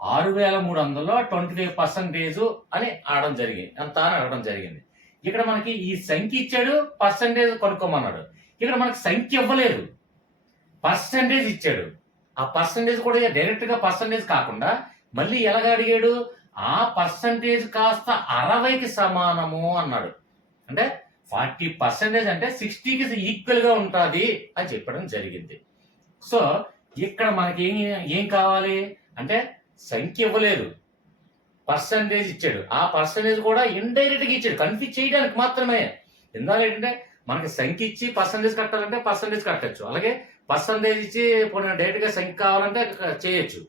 6300లో 25% అని అడగడం జరిగింది, ఎంత అని అడగడం జరిగింది. ఇక్కడ మనకి ఈ సంఖ్య ఇచ్చాడు, పర్సంటేజ్ కొనుక్కోమన్నాడు. ఇక్కడ మనకి సంఖ్య ఇవ్వలేదు, పర్సంటేజ్ ఇచ్చాడు. ఆ పర్సంటేజ్ కూడా డైరెక్ట్ గా పర్సంటేజ్ కాకుండా మళ్ళీ ఎలాగ అడిగాడు, ఆ పర్సంటేజ్ కాస్త 60కి సమానము అన్నాడు. అంటే 40% అంటే 60కి ఈక్వల్ గా ఉంటుంది అని చెప్పడం జరిగింది. సో ఇక్కడ మనకి ఏం కావాలి అంటే సంఖ్య ఇవ్వలేదు, పర్సంటేజ్ ఇచ్చాడు. ఆ పర్సంటేజ్ కూడా ఇండైరెక్ట్ గా ఇచ్చాడు, కన్ఫ్యూజ్ చేయడానికి మాత్రమే. ఇందాక ఏంటంటే మనకి సంఖ్య ఇచ్చి పర్సంటేజ్ కట్టాలంటే పర్సంటేజ్ కట్టచ్చు, అలాగే పర్సంటేజ్ ఇచ్చి డైరెక్ట్ గా సంఖ్య కావాలంటే చేయొచ్చు.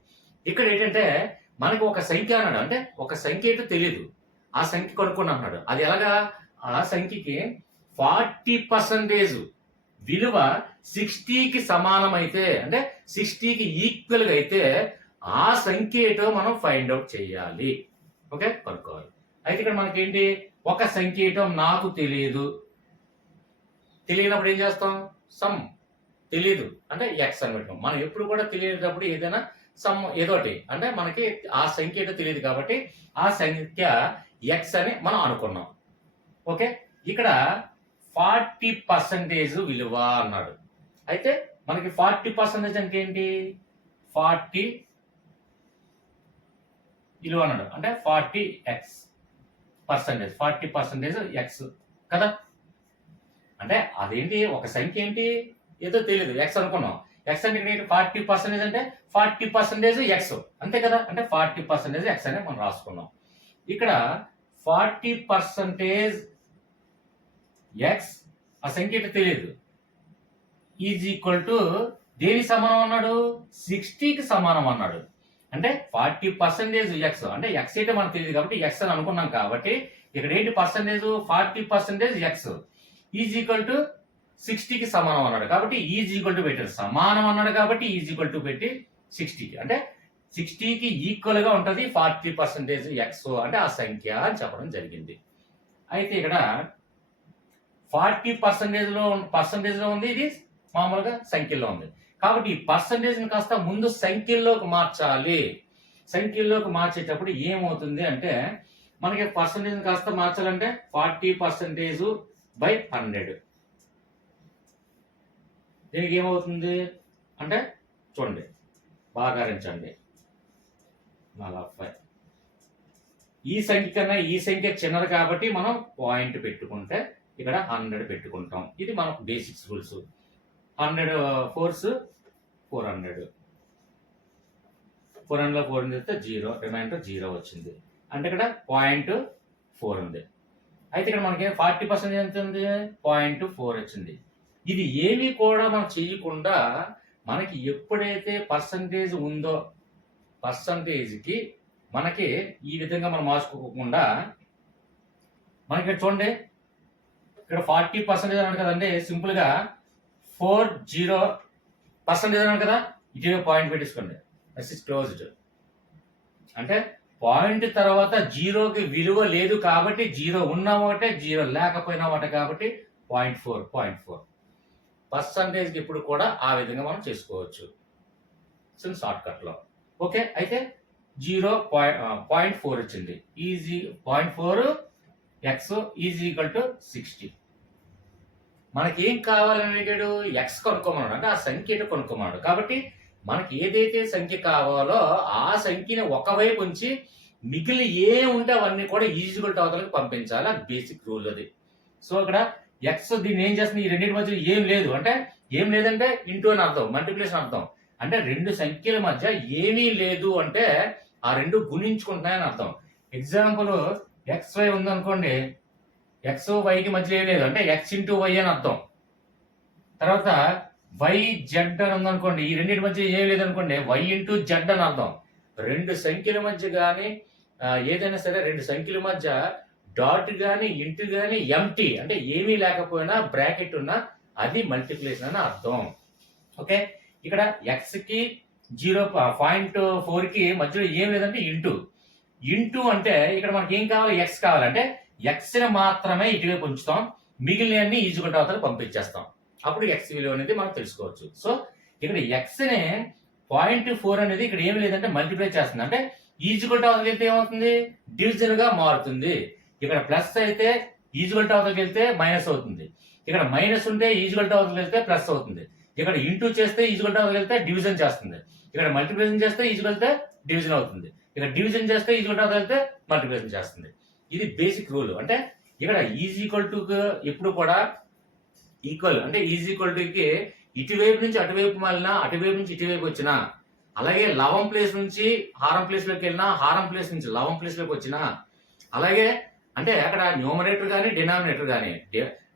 ఇక్కడ ఏంటంటే మనకి ఒక సంఖ్య అన్నాడు, అంటే ఒక సంఖ్య ఏంటో తెలియదు, ఆ సంఖ్య కనుక్కొని అన్నాడు. అది ఎలాగా? ఆ సంఖ్యకి 40% విలువ 60కి సమానమైతే, అంటే 60కి ఈక్వల్గా అయితే ఆ సంఖ్య ఏంటో మనం ఫైండ్ అవుట్ చేయాలి. ఓకే, కనుక్కోవాలి. అయితే ఇక్కడ మనకేంటి, ఒక సంఖ్య ఏంటో నాకు తెలియదు. తెలియనప్పుడు ఏం చేస్తాం? సమ్. తెలియదు అంటే ఎక్స్ అని పెట్టుకోం. మనం ఎప్పుడు కూడా తెలియనప్పుడు ఏదైనా సమ్ ఏదోటి, అంటే మనకి ఆ సంఖ్య ఏంటో తెలియదు కాబట్టి ఆ సంఖ్య ఎక్స్ అని మనం అనుకున్నాం. ఓకే, ఇక్కడ 40% విలువ అన్నాడు. అయితే మనకి 40% అంటే ఏంటి? 40 విలువ అన్నాడు, అంటే 40% ఎక్స్ కదా. అంటే అదేంటి, ఒక సంఖ్య ఏంటి ఏదో తెలియదు, ఎక్స్ అనుకున్నాం. ఎక్స్ అంటే 40% అంటే 40% ఎక్స్, అంతే కదా. అంటే 40% ఎక్స్ అని మనం రాసుకున్నాం. ఇక్కడ 40% ఎక్స్, ఆ సంఖ్య ఏంటో తెలియదు, ఈజ్ ఈక్వల్ టు దేని సమానం అన్నాడు? 60కి సమానం అన్నాడు. అంటే 40% ఎక్స్, అంటే ఎక్స్ అయితే మనకు తెలియదు కాబట్టి ఎక్స్ అని అనుకున్నాం కాబట్టి ఇక్కడ ఏంటి percentage? 40% X is equal to 60కి సమానం అన్నాడు కాబట్టి ఈజ్ ఈక్వల్ టు పెట్టారు. సమానం అన్నాడు కాబట్టి ఈజ్ ఈక్వల్ టు పెట్టి 60కి, అంటే 60కి ఈక్వల్ గా ఉంటది 40% ఎక్స్, అంటే ఆ సంఖ్య అని చెప్పడం జరిగింది. అయితే ఇక్కడ 40% లో ఉంది, ఇది మామూలుగా సంఖ్యలో ఉంది కాబట్టి ఈ పర్సంటేజ్ కాస్త ముందు సంఖ్యల్లోకి మార్చాలి. సంఖ్యల్లోకి మార్చేటప్పుడు ఏమవుతుంది అంటే, మనకి పర్సంటేజ్ కాస్త మార్చాలంటే 40% by 100. దీనికి ఏమవుతుంది అంటే చూడండి, బాగా గమనించండి. 40. ఈ సంఖ్య కన్నా ఈ సంఖ్య చిన్నది కాబట్టి మనం పాయింట్ పెట్టుకుంటే ఇక్కడ 100 పెట్టుకుంటాం. ఇది మనకు బేసిక్స్ రూల్స్. 100 4s 400. 400లో 4 చేస్తే 0, రిమైండర్ 0 వచ్చింది. అంటే ఇక్కడ 0.4 ఉంది. అయితే ఇక్కడ మనకి 40% ఎంత ఉంది? 0.4 వచ్చింది. ఇది ఏమీ కూడా మనం చేయకుండా మనకి ఎప్పుడైతే పర్సంటేజ్ ఉందో పర్సంటేజ్కి మనకి ఈ విధంగా మనం మార్చుకోకుండా మనకి చూడండి, ఇక్కడ 40% అన్నాడు కదండి, సింపుల్ గా 40% అన్నాడు కదా, ఇటువే పాయింట్ పెట్టేసుకోండి. That is closed. అంటే పాయింట్ తర్వాత జీరోకి విలువ లేదు కాబట్టి జీరో ఉన్న ఒకటే, జీరో లేకపోయినా ఒకటే కాబట్టి 0.4 పర్సంటేజ్కి ఇప్పుడు కూడా ఆ విధంగా మనం చేసుకోవచ్చు షార్ట్ కట్ లో. ఓకే, అయితే 0.4 వచ్చింది. Easy 0.4 X is equal to 60. మనకి ఏం కావాలని అడిగాడు? ఎక్స్ కొనుక్కోమన్నాడు, అంటే ఆ సంఖ్య కొనుక్కోమన్నాడు. కాబట్టి మనకి ఏదైతే సంఖ్య కావాలో ఆ సంఖ్యని ఒకవైపు ఉంచి మిగిలిన ఏ ఉంటే అవన్నీ కూడా ఈజ్వల్ టు అవతలకి పంపించాలి. అది బేసిక్ రూల్ అది. సో ఇక్కడ ఎక్స్ దీన్ని ఏం చేస్తుంది? ఈ రెండింటి మధ్య ఏం లేదు అంటే, ఏం లేదంటే ఇంటూ అని అర్థం, మల్టిప్లికేషన్ అర్థం. అంటే రెండు సంఖ్యల మధ్య ఏమీ లేదు అంటే ఆ రెండు గుణించుకుంటున్నాయని అర్థం. ఎగ్జాంపుల్ ఎక్స్ వై ఉందనుకోండి, ఎక్స్ వైకి మధ్య ఏం లేదు అంటే ఎక్స్ ఇంటూ వై అని అర్థం. తర్వాత వై జెడ్ అని ఉందనుకోండి, ఈ రెండింటి మధ్య ఏం లేదనుకోండి, వై ఇంటూ జెడ్ అని అర్థం. రెండు సంఖ్యల మధ్య కానీ ఏదైనా సరే రెండు సంఖ్యల మధ్య డాట్ కానీ ఇంటూ కానీ ఎంటీ అంటే ఏమీ లేకపోయినా బ్రాకెట్ ఉన్నా అది మల్టిప్లికేషన్ అని అర్థం. ఓకే, ఇక్కడ ఎక్స్ కి 0.4 కి మధ్యలో ఏం లేదంటే ఇంటూ అంటే ఇక్కడ మనకి ఏం కావాలి? ఎక్స్ కావాలంటే ఎక్స్ ని మాత్రమే ఇటువైపు ఉంచుతాం, మిగిలిన ఈజుకుంటూ అవతల పంపించేస్తాం. అప్పుడు ఎక్స్ విలువ అనేది మనం తెలుసుకోవచ్చు. సో ఇక్కడ ఎక్స్ ని 0.4 అనేది ఇక్కడ ఏమి లేదంటే మల్టిప్లై చేస్తుంది, అంటే ఈజుకుంటూ అవతలకి వెళ్తే ఏమవుతుంది? డివిజన్ గా మారుతుంది. ఇక్కడ ప్లస్ అయితే ఈజుకుంటూ అవతలకి వెళ్తే మైనస్ అవుతుంది. ఇక్కడ మైనస్ ఉంటే ఈజుకుంటూ అవతలకి వెళ్తే ప్లస్ అవుతుంది. ఇక్కడ ఇంటూ చేస్తే ఈజుకుంటూ అవతలకి వెళ్తే డివిజన్ చేస్తుంది. ఇక్కడ మల్టిప్లికేషన్ చేస్తే ఈజుకెళ్తే డివిజన్ అవుతుంది. ఇక్కడ డివిజన్ చేస్తే ఈజుకుంటూ అవతలకి వెళ్తే మల్టిప్లికేషన్ చేస్తుంది. ఇది బేసిక్ రూల్. అంటే ఇక్కడ ఈజ్ ఈక్వల్ టు ఎప్పుడు కూడా ఈక్వల్, అంటే ఈజ్ ఈక్వల్ టుకి ఇటువైపు నుంచి అటువైపు మళ్ళినా, అటువైపు నుంచి ఇటువైపు వచ్చినా, అలాగే లవం ప్లేస్ నుంచి హారం ప్లేస్ లోకి వెళ్ళినా, హారం ప్లేస్ నుంచి లవం ప్లేస్ లోకి వచ్చినా, అలాగే అంటే అక్కడ న్యూమరేటర్ కానీ డినామినేటర్ కానీ,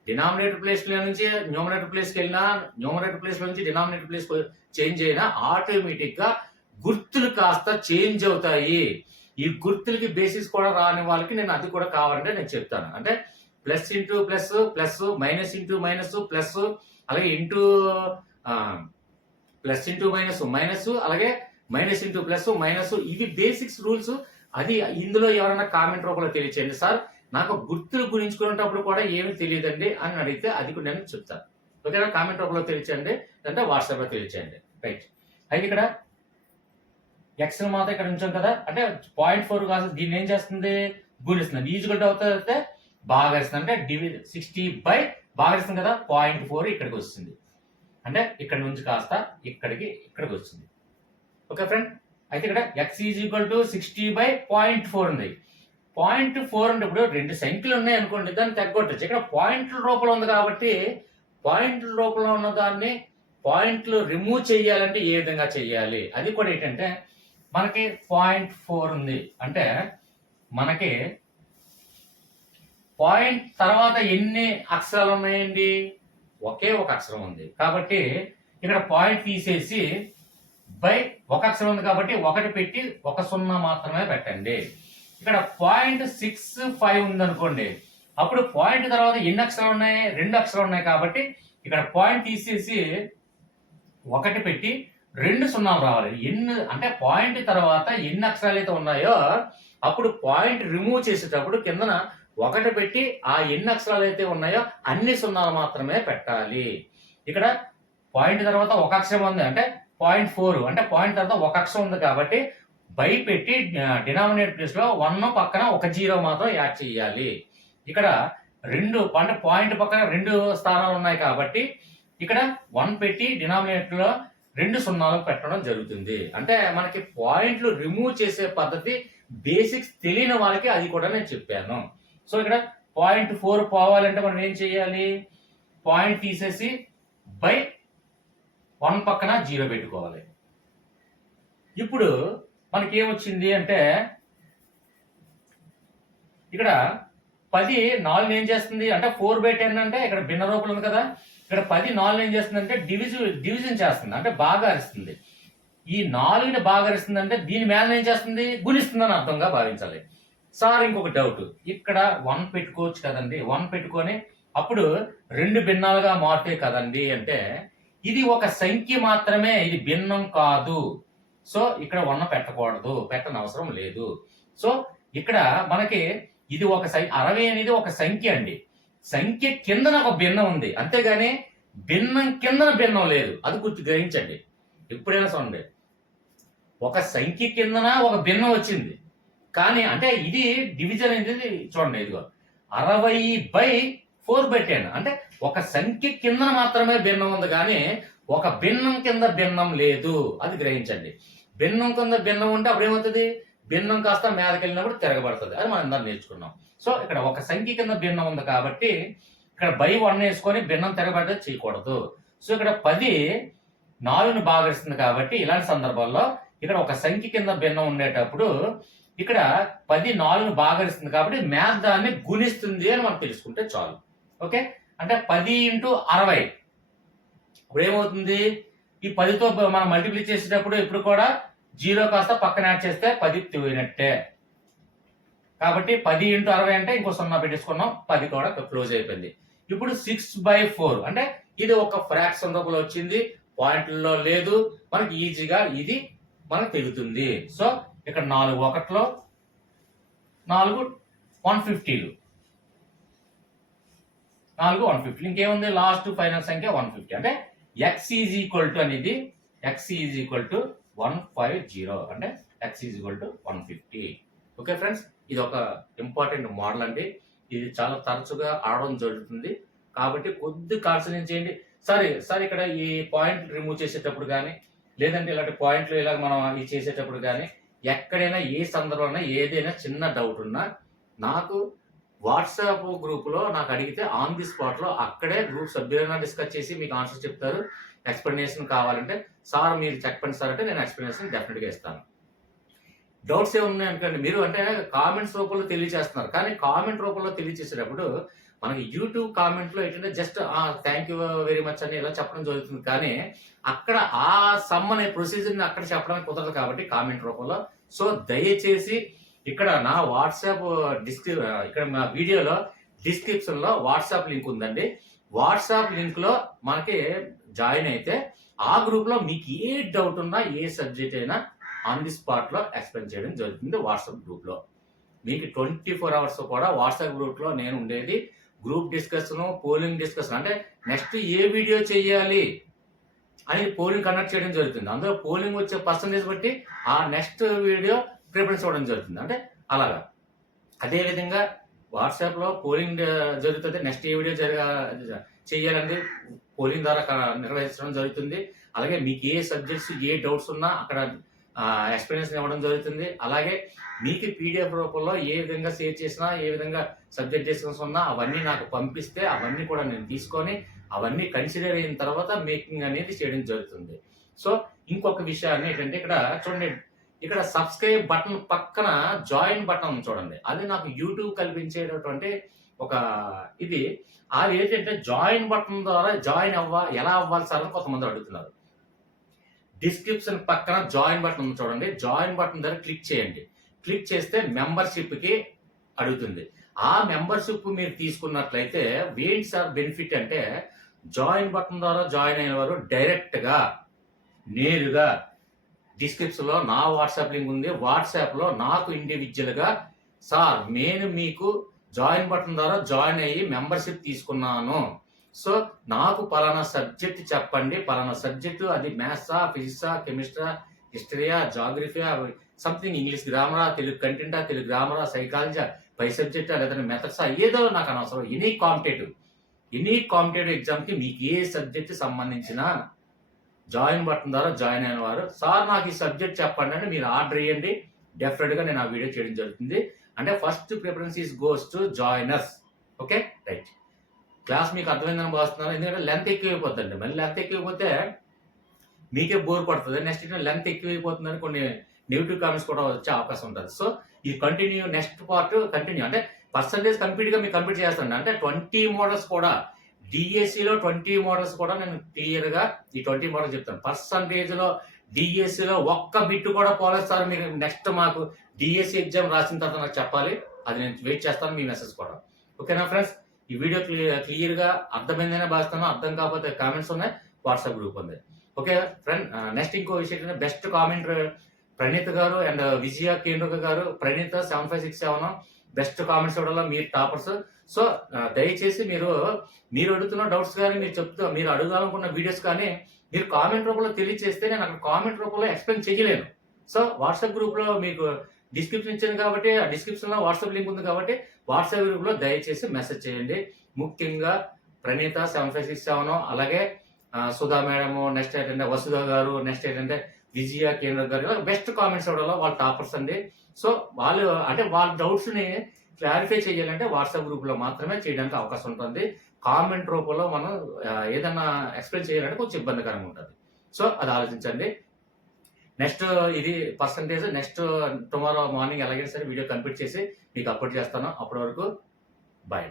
డినామినేటర్ ప్లేస్ నుంచి న్యూమరేటర్ ప్లేస్కి వెళ్ళినా, న్యూమరేటర్ ప్లేస్ నుంచి డినామినేటర్ ప్లేస్ చేంజ్ అయినా ఆటోమేటిక్ గా గుర్తులు కాస్త చేంజ్ అవుతాయి. ఈ గుర్తులకి బేసిస్ కూడా రాని వాళ్ళకి నేను అది కూడా కావాలంటే నేను చెప్తాను. అంటే plus into plus, plus minus into minus, plus అలాగే into plus into minus, minus అలాగే మైనస్ ఇంటూ ప్లస్, మైనస్, ఇవి బేసిక్స్ రూల్స్. అది ఇందులో ఎవరైనా కామెంట్ రూపంలో తెలియచేయండి. సార్ నాకు గుర్తులు గురించుకునేటప్పుడు కూడా ఏమి తెలియదండి అని అడిగితే అది కూడా నేను చెప్తాను. ఓకేనా? కామెంట్ రూపంలో తెలియచేయండి, అంటే వాట్సాప్లో తెలియచేయండి. రైట్. అయితే ఇక్కడ ఎక్స్ మాత్రం ఇక్కడ ఉంచాం కదా, అంటే 0.4 కాదు, దీన్ని ఏం చేస్తుంది? గుణిస్తుంది. ఈజ్వల్ అవుతే బాగా ఇస్తుంది, అంటే 60 బై బాగా ఇస్తుంది కదా, 0.4 ఇక్కడికి వస్తుంది. అంటే ఇక్కడ నుంచి కాస్త ఇక్కడికి వస్తుంది. Okay friend. అయితే ఇక్కడ X is equal to 60 by 0.4 ఉంది. 0.4 అంటే ఇప్పుడు రెండు సంఖ్యలు ఉన్నాయి అనుకోండి, దాన్ని తగ్గొట్టచ్చు. ఇక్కడ పాయింట్ల రూపంలో ఉంది కాబట్టి పాయింట్ల రూపంలో ఉన్న దాన్ని పాయింట్లు రిమూవ్ చేయాలంటే ఏ విధంగా చేయాలి? అది కూడా ఏంటంటే మనకి 0.4 ఉంది అంటే మనకి పాయింట్ తర్వాత ఎన్ని అక్షరాలు ఉన్నాయండి? ఒకే ఒక అక్షరం ఉంది కాబట్టి ఇక్కడ పాయింట్ తీసేసి బై ఒక అక్షరం ఉంది కాబట్టి ఒకటి పెట్టి ఒక సున్నా మాత్రమే పెట్టండి. ఇక్కడ 0.65 ఉంది అనుకోండి, అప్పుడు పాయింట్ తర్వాత ఎన్ని అక్షరాలు ఉన్నాయి? 2 అక్షరాలు ఉన్నాయి కాబట్టి ఇక్కడ పాయింట్ తీసేసి ఒకటి పెట్టి 2 సున్నాలు రావాలి. అంటే పాయింట్ తర్వాత ఎన్ని అక్షరాలు అయితే ఉన్నాయో అప్పుడు పాయింట్ రిమూవ్ చేసేటప్పుడు కిందన ఒకటి పెట్టి ఆ ఎన్ని అక్షరాలు అయితే ఉన్నాయో అన్ని సున్నాలు మాత్రమే పెట్టాలి. ఇక్కడ పాయింట్ తర్వాత ఒక అక్షరం ఉంది అంటే 0.4, అంటే పాయింట్ తర్వాత ఒక అక్షరం ఉంది కాబట్టి బై పెట్టి డినామినేటర్ ప్లేస్ లో 1 పక్కన ఒక 0 మాత్రం యాడ్ చేయాలి. ఇక్కడ 2 అంటే పాయింట్ పక్కన 2 స్థానాలు ఉన్నాయి కాబట్టి ఇక్కడ 1 పెట్టి డినామినేటర్ లో 2 సున్నాలు పెట్టడం జరుగుతుంది. అంటే మనకి పాయింట్లు రిమూవ్ చేసే పద్ధతి బేసిక్స్ తెలియని వాళ్ళకి అది కూడా నేను చెప్పాను. సో ఇక్కడ 0.4 పోవాలంటే మనం ఏం చేయాలి? పాయింట్ తీసేసి బై 1 పక్కన 0 పెట్టుకోవాలి. ఇప్పుడు మనకి ఏమొచ్చింది అంటే ఇక్కడ 10 4 ఏం చేస్తుంది అంటే 4/10 అంటే ఇక్కడ భిన్న రూపంలో ఉంది కదా, ఇక్కడ 10 4 ఏం చేస్తుంది అంటే డివిజన్ చేస్తుంది, అంటే భాగారిస్తుంది. ఈ 4ని భాగారిస్తుంది అంటే దీని మీద ఏం చేస్తుంది? గుణిస్తుంది అని అర్థంగా భావించాలి. సార్ ఇంకొక డౌట్, ఇక్కడ 1 పెట్టుకోవచ్చు కదండి, 1 పెట్టుకొని అప్పుడు 2 భిన్నాలుగా మారుతాయి కదండి అంటే ఇది ఒక సంఖ్య మాత్రమే, ఇది భిన్నం కాదు. సో ఇక్కడ 1 పెట్టకూడదు, పెట్టనవసరం లేదు. సో ఇక్కడ మనకి ఇది ఒక 60 అనేది ఒక సంఖ్య అండి. సంఖ్య కిందన ఒక భిన్నం ఉంది, అంతేగాని భిన్నం కిందన భిన్నం లేదు. అది గుర్తు గ్రహించండి ఎప్పుడైనా. చూడండి, ఒక సంఖ్య కిందన ఒక భిన్నం వచ్చింది, కానీ అంటే ఇది డివిజన్ అనేది చూడండి, ఇదిగో 60/4/10 అంటే ఒక సంఖ్య కింద మాత్రమే భిన్నం ఉంది, కానీ ఒక భిన్నం కింద భిన్నం లేదు. అది గ్రహించండి. భిన్నం కింద భిన్నం ఉంటే అప్పుడు ఏమవుతుంది? భిన్నం కాస్త మీదకి వెళ్ళినప్పుడు తిరగబడుతుంది. అది మనం అందరం నేర్చుకున్నాం. సో ఇక్కడ ఒక సంఖ్య కింద భిన్నం ఉంది కాబట్టి ఇక్కడ బై 1 వేసుకొని భిన్నం తిరగబడ్డది చేయకూడదు. సో ఇక్కడ 10 4ని భాగిస్తుంది కాబట్టి ఇలాంటి సందర్భాల్లో ఇక్కడ ఒక సంఖ్య కింద భిన్నం ఉండేటప్పుడు ఇక్కడ 10 4ని భాగిస్తుంది కాబట్టి మ్యాథ్ దాన్ని గుణిస్తుంది అని మనం తెలుసుకుంటే చాలు. ఓకే, అంటే 10 × 60 ఇప్పుడు ఏమవుతుంది? ఈ 10తో మనం మల్టిప్లై చేసేటప్పుడు ఇప్పుడు కూడా 0 కాస్త పక్కన యాడ్ చేస్తే 10 పోయినట్టే. కాబట్టి 10 × 60 అంటే ఇంకో 0 పెట్టేసుకున్నాం, 10 కూడా క్లోజ్ అయిపోయింది. ఇప్పుడు 6/4 అంటే ఇది ఒక ఫ్రాక్షన్ రూపంలో వచ్చింది, పాయింట్లలో లేదు, మనకి ఈజీగా ఇది మనకు తెలుస్తుంది. సో ఇక్కడ 4 1లో 4 150లు, 4 150, ఇంకేముంది? లాస్ట్ ఫైనల్ సంఖ్య 150. అంటే x ఈజ్ ఈక్వల్ టు అనేది x ఈజ్ ఈక్వల్ టు 150, అంటే x is equal to 150. Okay friends, ఇది ఒక ఇంపార్టెంట్ మోడల్ అండి. ఇది చాలా తరచుగా ఆడడం జరుగుతుంది కాబట్టి కొద్ది కాన్సన్ట్రేట్ చేయండి. సరే ఇక్కడ ఈ పాయింట్ రిమూవ్ చేసేటప్పుడు కానీ లేదంటే ఇలాంటి పాయింట్లు ఇలా మనం ఇది చేసేటప్పుడు కానీ ఎక్కడైనా ఏ సందర్భంలో ఏదైనా చిన్న డౌట్ ఉన్నా నాకు వాట్సాప్ గ్రూపులో నాకు అడిగితే ఆన్ ది స్పాట్లో అక్కడే గ్రూప్ సభ్యులైనా డిస్కస్ చేసి మీకు ఆన్సర్ చెప్తారు. ఎక్స్ప్లెనేషన్ కావాలంటే సార్ మీరు చెప్పండి సార్ అంటే నేను ఎక్స్ప్లెనేషన్ డెఫినెట్గా ఇస్తాను. డౌట్స్ ఏమున్నాయి అనుకోండి, మీరు అంటే కామెంట్స్ రూపంలో తెలియజేస్తున్నారు, కానీ కామెంట్ రూపంలో తెలియజేసేటప్పుడు మనకి యూట్యూబ్ కామెంట్లో ఏంటంటే just thank you very much అని ఇలా చెప్పడం జరుగుతుంది. కానీ అక్కడ ఆ సమ్ అనే ప్రొసీజర్ని అక్కడ చెప్పడానికి కుదరదు కాబట్టి కామెంట్ రూపంలో. సో దయచేసి ఇక్కడ నా వాట్సాప్ ఇక్కడ మా వీడియోలో డిస్క్రిప్షన్లో వాట్సాప్ లింక్ ఉందండి. వాట్సాప్ లింక్లో మనకి జాయిన్ అయితే ఆ గ్రూప్లో మీకు ఏ డౌట్ ఉన్నా ఏ సబ్జెక్ట్ అయినా ఆన్ ది స్పాట్లో ఎక్స్ప్లెయిన్ చేయడం జరుగుతుంది వాట్సాప్ గ్రూప్లో. మీకు 24 అవర్స్ కూడా వాట్సాప్ గ్రూప్లో నేను ఉండేది. గ్రూప్ డిస్కషన్, పోలింగ్ డిస్కషన్, అంటే నెక్స్ట్ ఏ వీడియో చేయాలి అని పోలింగ్ కండక్ట్ చేయడం జరుగుతుంది. అందులో పోలింగ్ వచ్చే పర్సంటేజ్ బట్టి ఆ నెక్స్ట్ వీడియో ప్రిఫరెన్స్ ఇవ్వడం జరుగుతుంది. అంటే అలాగా. అదేవిధంగా వాట్సాప్లో పోలింగ్ జరుగుతుంది. నెక్స్ట్ ఏ వీడియో చేయాలండి పోలింగ్ ద్వారా నిర్వహించడం జరుగుతుంది. అలాగే మీకు ఏ సబ్జెక్ట్స్ ఏ డౌట్స్ ఉన్నా అక్కడ ఎక్స్ప్లెనేషన్ ఇవ్వడం జరుగుతుంది. అలాగే మీకు పీడిఎఫ్ రూపంలో ఏ విధంగా షేర్ చేసినా, ఏ విధంగా సబ్జెక్ట్ డిస్కషన్స్ ఉన్నా అవన్నీ నాకు పంపిస్తే అవన్నీ కూడా నేను తీసుకొని అవన్నీ కన్సిడర్ అయిన తర్వాత మేకింగ్ అనేది చేయడం జరుగుతుంది. సో ఇంకొక విషయాన్ని ఏంటంటే ఇక్కడ చూడండి, ఇక్కడ సబ్స్క్రైబ్ బటన్ పక్కన జాయిన్ బటన్ చూడండి. అది నాకు యూట్యూబ్ కల్పించేటటువంటి ఒక ఇది. అది ఏంటంటే జాయిన్ బటన్ ద్వారా ఎలా అవ్వాలి సార్ అని కొంతమంది అడుగుతున్నారు. డిస్క్రిప్షన్ పక్కన జాయిన్ బటన్ ఉంది చూడండి. జాయిన్ బటన్ ద్వారా క్లిక్ చేయండి. క్లిక్ చేస్తే మెంబర్షిప్కి అడుగుతుంది. ఆ మెంబర్షిప్ మీరు తీసుకున్నట్లయితే ఏంటి సార్ బెనిఫిట్ అంటే, జాయిన్ బటన్ ద్వారా జాయిన్ అయిన వారు డైరెక్ట్గా నేరుగా డిస్క్రిప్షన్లో నా వాట్సాప్ లింక్ ఉంది. వాట్సాప్లో నాకు ఇండివిజువల్గా సార్ నేను మీకు జాయిన్ బటన్ ద్వారా జాయిన్ అయ్యి మెంబర్షిప్ తీసుకున్నాను, సో నాకు పలానా సబ్జెక్ట్ చెప్పండి, పలానా సబ్జెక్టు అది మ్యాథ్సా, ఫిజిక్సా, కెమిస్ట్రా, హిస్టరీయా, జాగ్రఫీయా, సంథింగ్ ఇంగ్లీష్ గ్రామరా, తెలుగు కంటెంటా, తెలుగు గ్రామరా, సైకాలజీ, పై సబ్జెక్టా, లేదా మెథడ్సా, ఏదో నాకు అనవసరం. ఎనీ కాంపిటేటివ్ ఎగ్జామ్కి మీకు ఏ సబ్జెక్ట్ సంబంధించిన జాయిన్ బటన్ ద్వారా జాయిన్ అయిన వారు సార్ నాకు ఈ సబ్జెక్ట్ చెప్పండి అంటే మీరు ఆర్డర్ చేయండి. డెఫినెట్గా నేను ఆ వీడియో చేయడం జరుగుతుంది. అంటే first preference is goes to joiners. Okay right. Class మీకు అర్థమైందని భావిస్తున్నాను. ఎందుకంటే లెంత్ ఎక్కువైపోతుందండి. మళ్ళీ లెంత్ ఎక్కువైపోతే మీకే బోర్ పడుతుంది. నెక్స్ట్ లెంత్ ఎక్కువైపోతుందని కొన్ని నెగిటివ్ కామెంట్స్ కూడా వచ్చే అవకాశం ఉంటుంది. సో ఇది కంటిన్యూ, నెక్స్ట్ పార్ట్ కంటిన్యూ. అంటే పర్సంటేజ్ కంప్లీట్గా మీకు కంప్లీట్ చేస్తాను. అంటే 20 మోడల్స్ కూడా డిఎస్సిలో 20 మోడల్స్ కూడా నేను క్లియర్గా ఈ 20 మోడల్స్ చెప్తాను. పర్సంటేజ్లో డిఎస్సిలో ఒక్క బిట్ కూడా పోలేదు సార్ మీరు నెక్స్ట్ మాకు డిఎస్సి ఎగ్జామ్ రాసిన తర్వాత నాకు చెప్పాలి. అది నేను వెయిట్ చేస్తాను మీ మెసేజ్ కూడా. ఓకేనా ఫ్రెండ్స్? ఈ వీడియో క్లియర్గా అర్థమైందనే భావిస్తాను. అర్థం కాకపోతే కామెంట్స్ ఉన్నాయి, వాట్సాప్ గ్రూప్ ఉంది. ఓకే ఫ్రెండ్, నెక్స్ట్ ఇంకో విషయం ఏంటంటే బెస్ట్ కామెంట్ ప్రణీత్ గారు అండ్ విజయ కేంద్రక గారు. ప్రణీత్ 7567 బెస్ట్ కామెంట్స్ ఇవ్వడంలో మీరు టాపర్స్. సో దయచేసి మీరు అడుగుతున్న డౌట్స్ కానీ మీరు అడగాలనుకున్న వీడియోస్ కానీ మీరు కామెంట్ రూపంలో తెలియజేస్తే నేను అక్కడ కామెంట్ రూపంలో ఎక్స్ప్లెయిన్ చేయలేను. సో వాట్సాప్ గ్రూప్లో మీకు డిస్క్రిప్షన్ ఇచ్చాను కాబట్టి ఆ డిస్క్రిప్షన్లో వాట్సాప్ లింక్ ఉంది కాబట్టి వాట్సాప్ గ్రూప్లో దయచేసి మెసేజ్ చేయండి. ముఖ్యంగా ప్రణీత 7567, అలాగే సుధా మేడము, నెక్స్ట్ ఏంటంటే వసుధ గారు, నెక్స్ట్ ఏంటంటే విజయ కేంద్ర గారు బెస్ట్ కామెంట్స్ ఇవ్వడంలో వాళ్ళు టాపర్స్ అండి. సో వాళ్ళ డౌట్స్ని క్లారిఫై చేయాలంటే వాట్సాప్ గ్రూప్లో మాత్రమే చేయడానికి అవకాశం ఉంటుంది. కామెంట్ రూపంలో మనం ఏదైనా ఎక్స్ప్లెయిన్ చేయాలంటే కొంచెం ఇబ్బందికరంగా ఉంటుంది. సో అది ఆలోచించండి. నెక్స్ట్ ఇది పర్సంటేజ్ నెక్స్ట్ టుమారో మార్నింగ్ ఎలాగైనా సరే వీడియో కంప్లీట్ చేసి మీకు అప్లోడ్ చేస్తాను. అప్పటి వరకు బాయ్.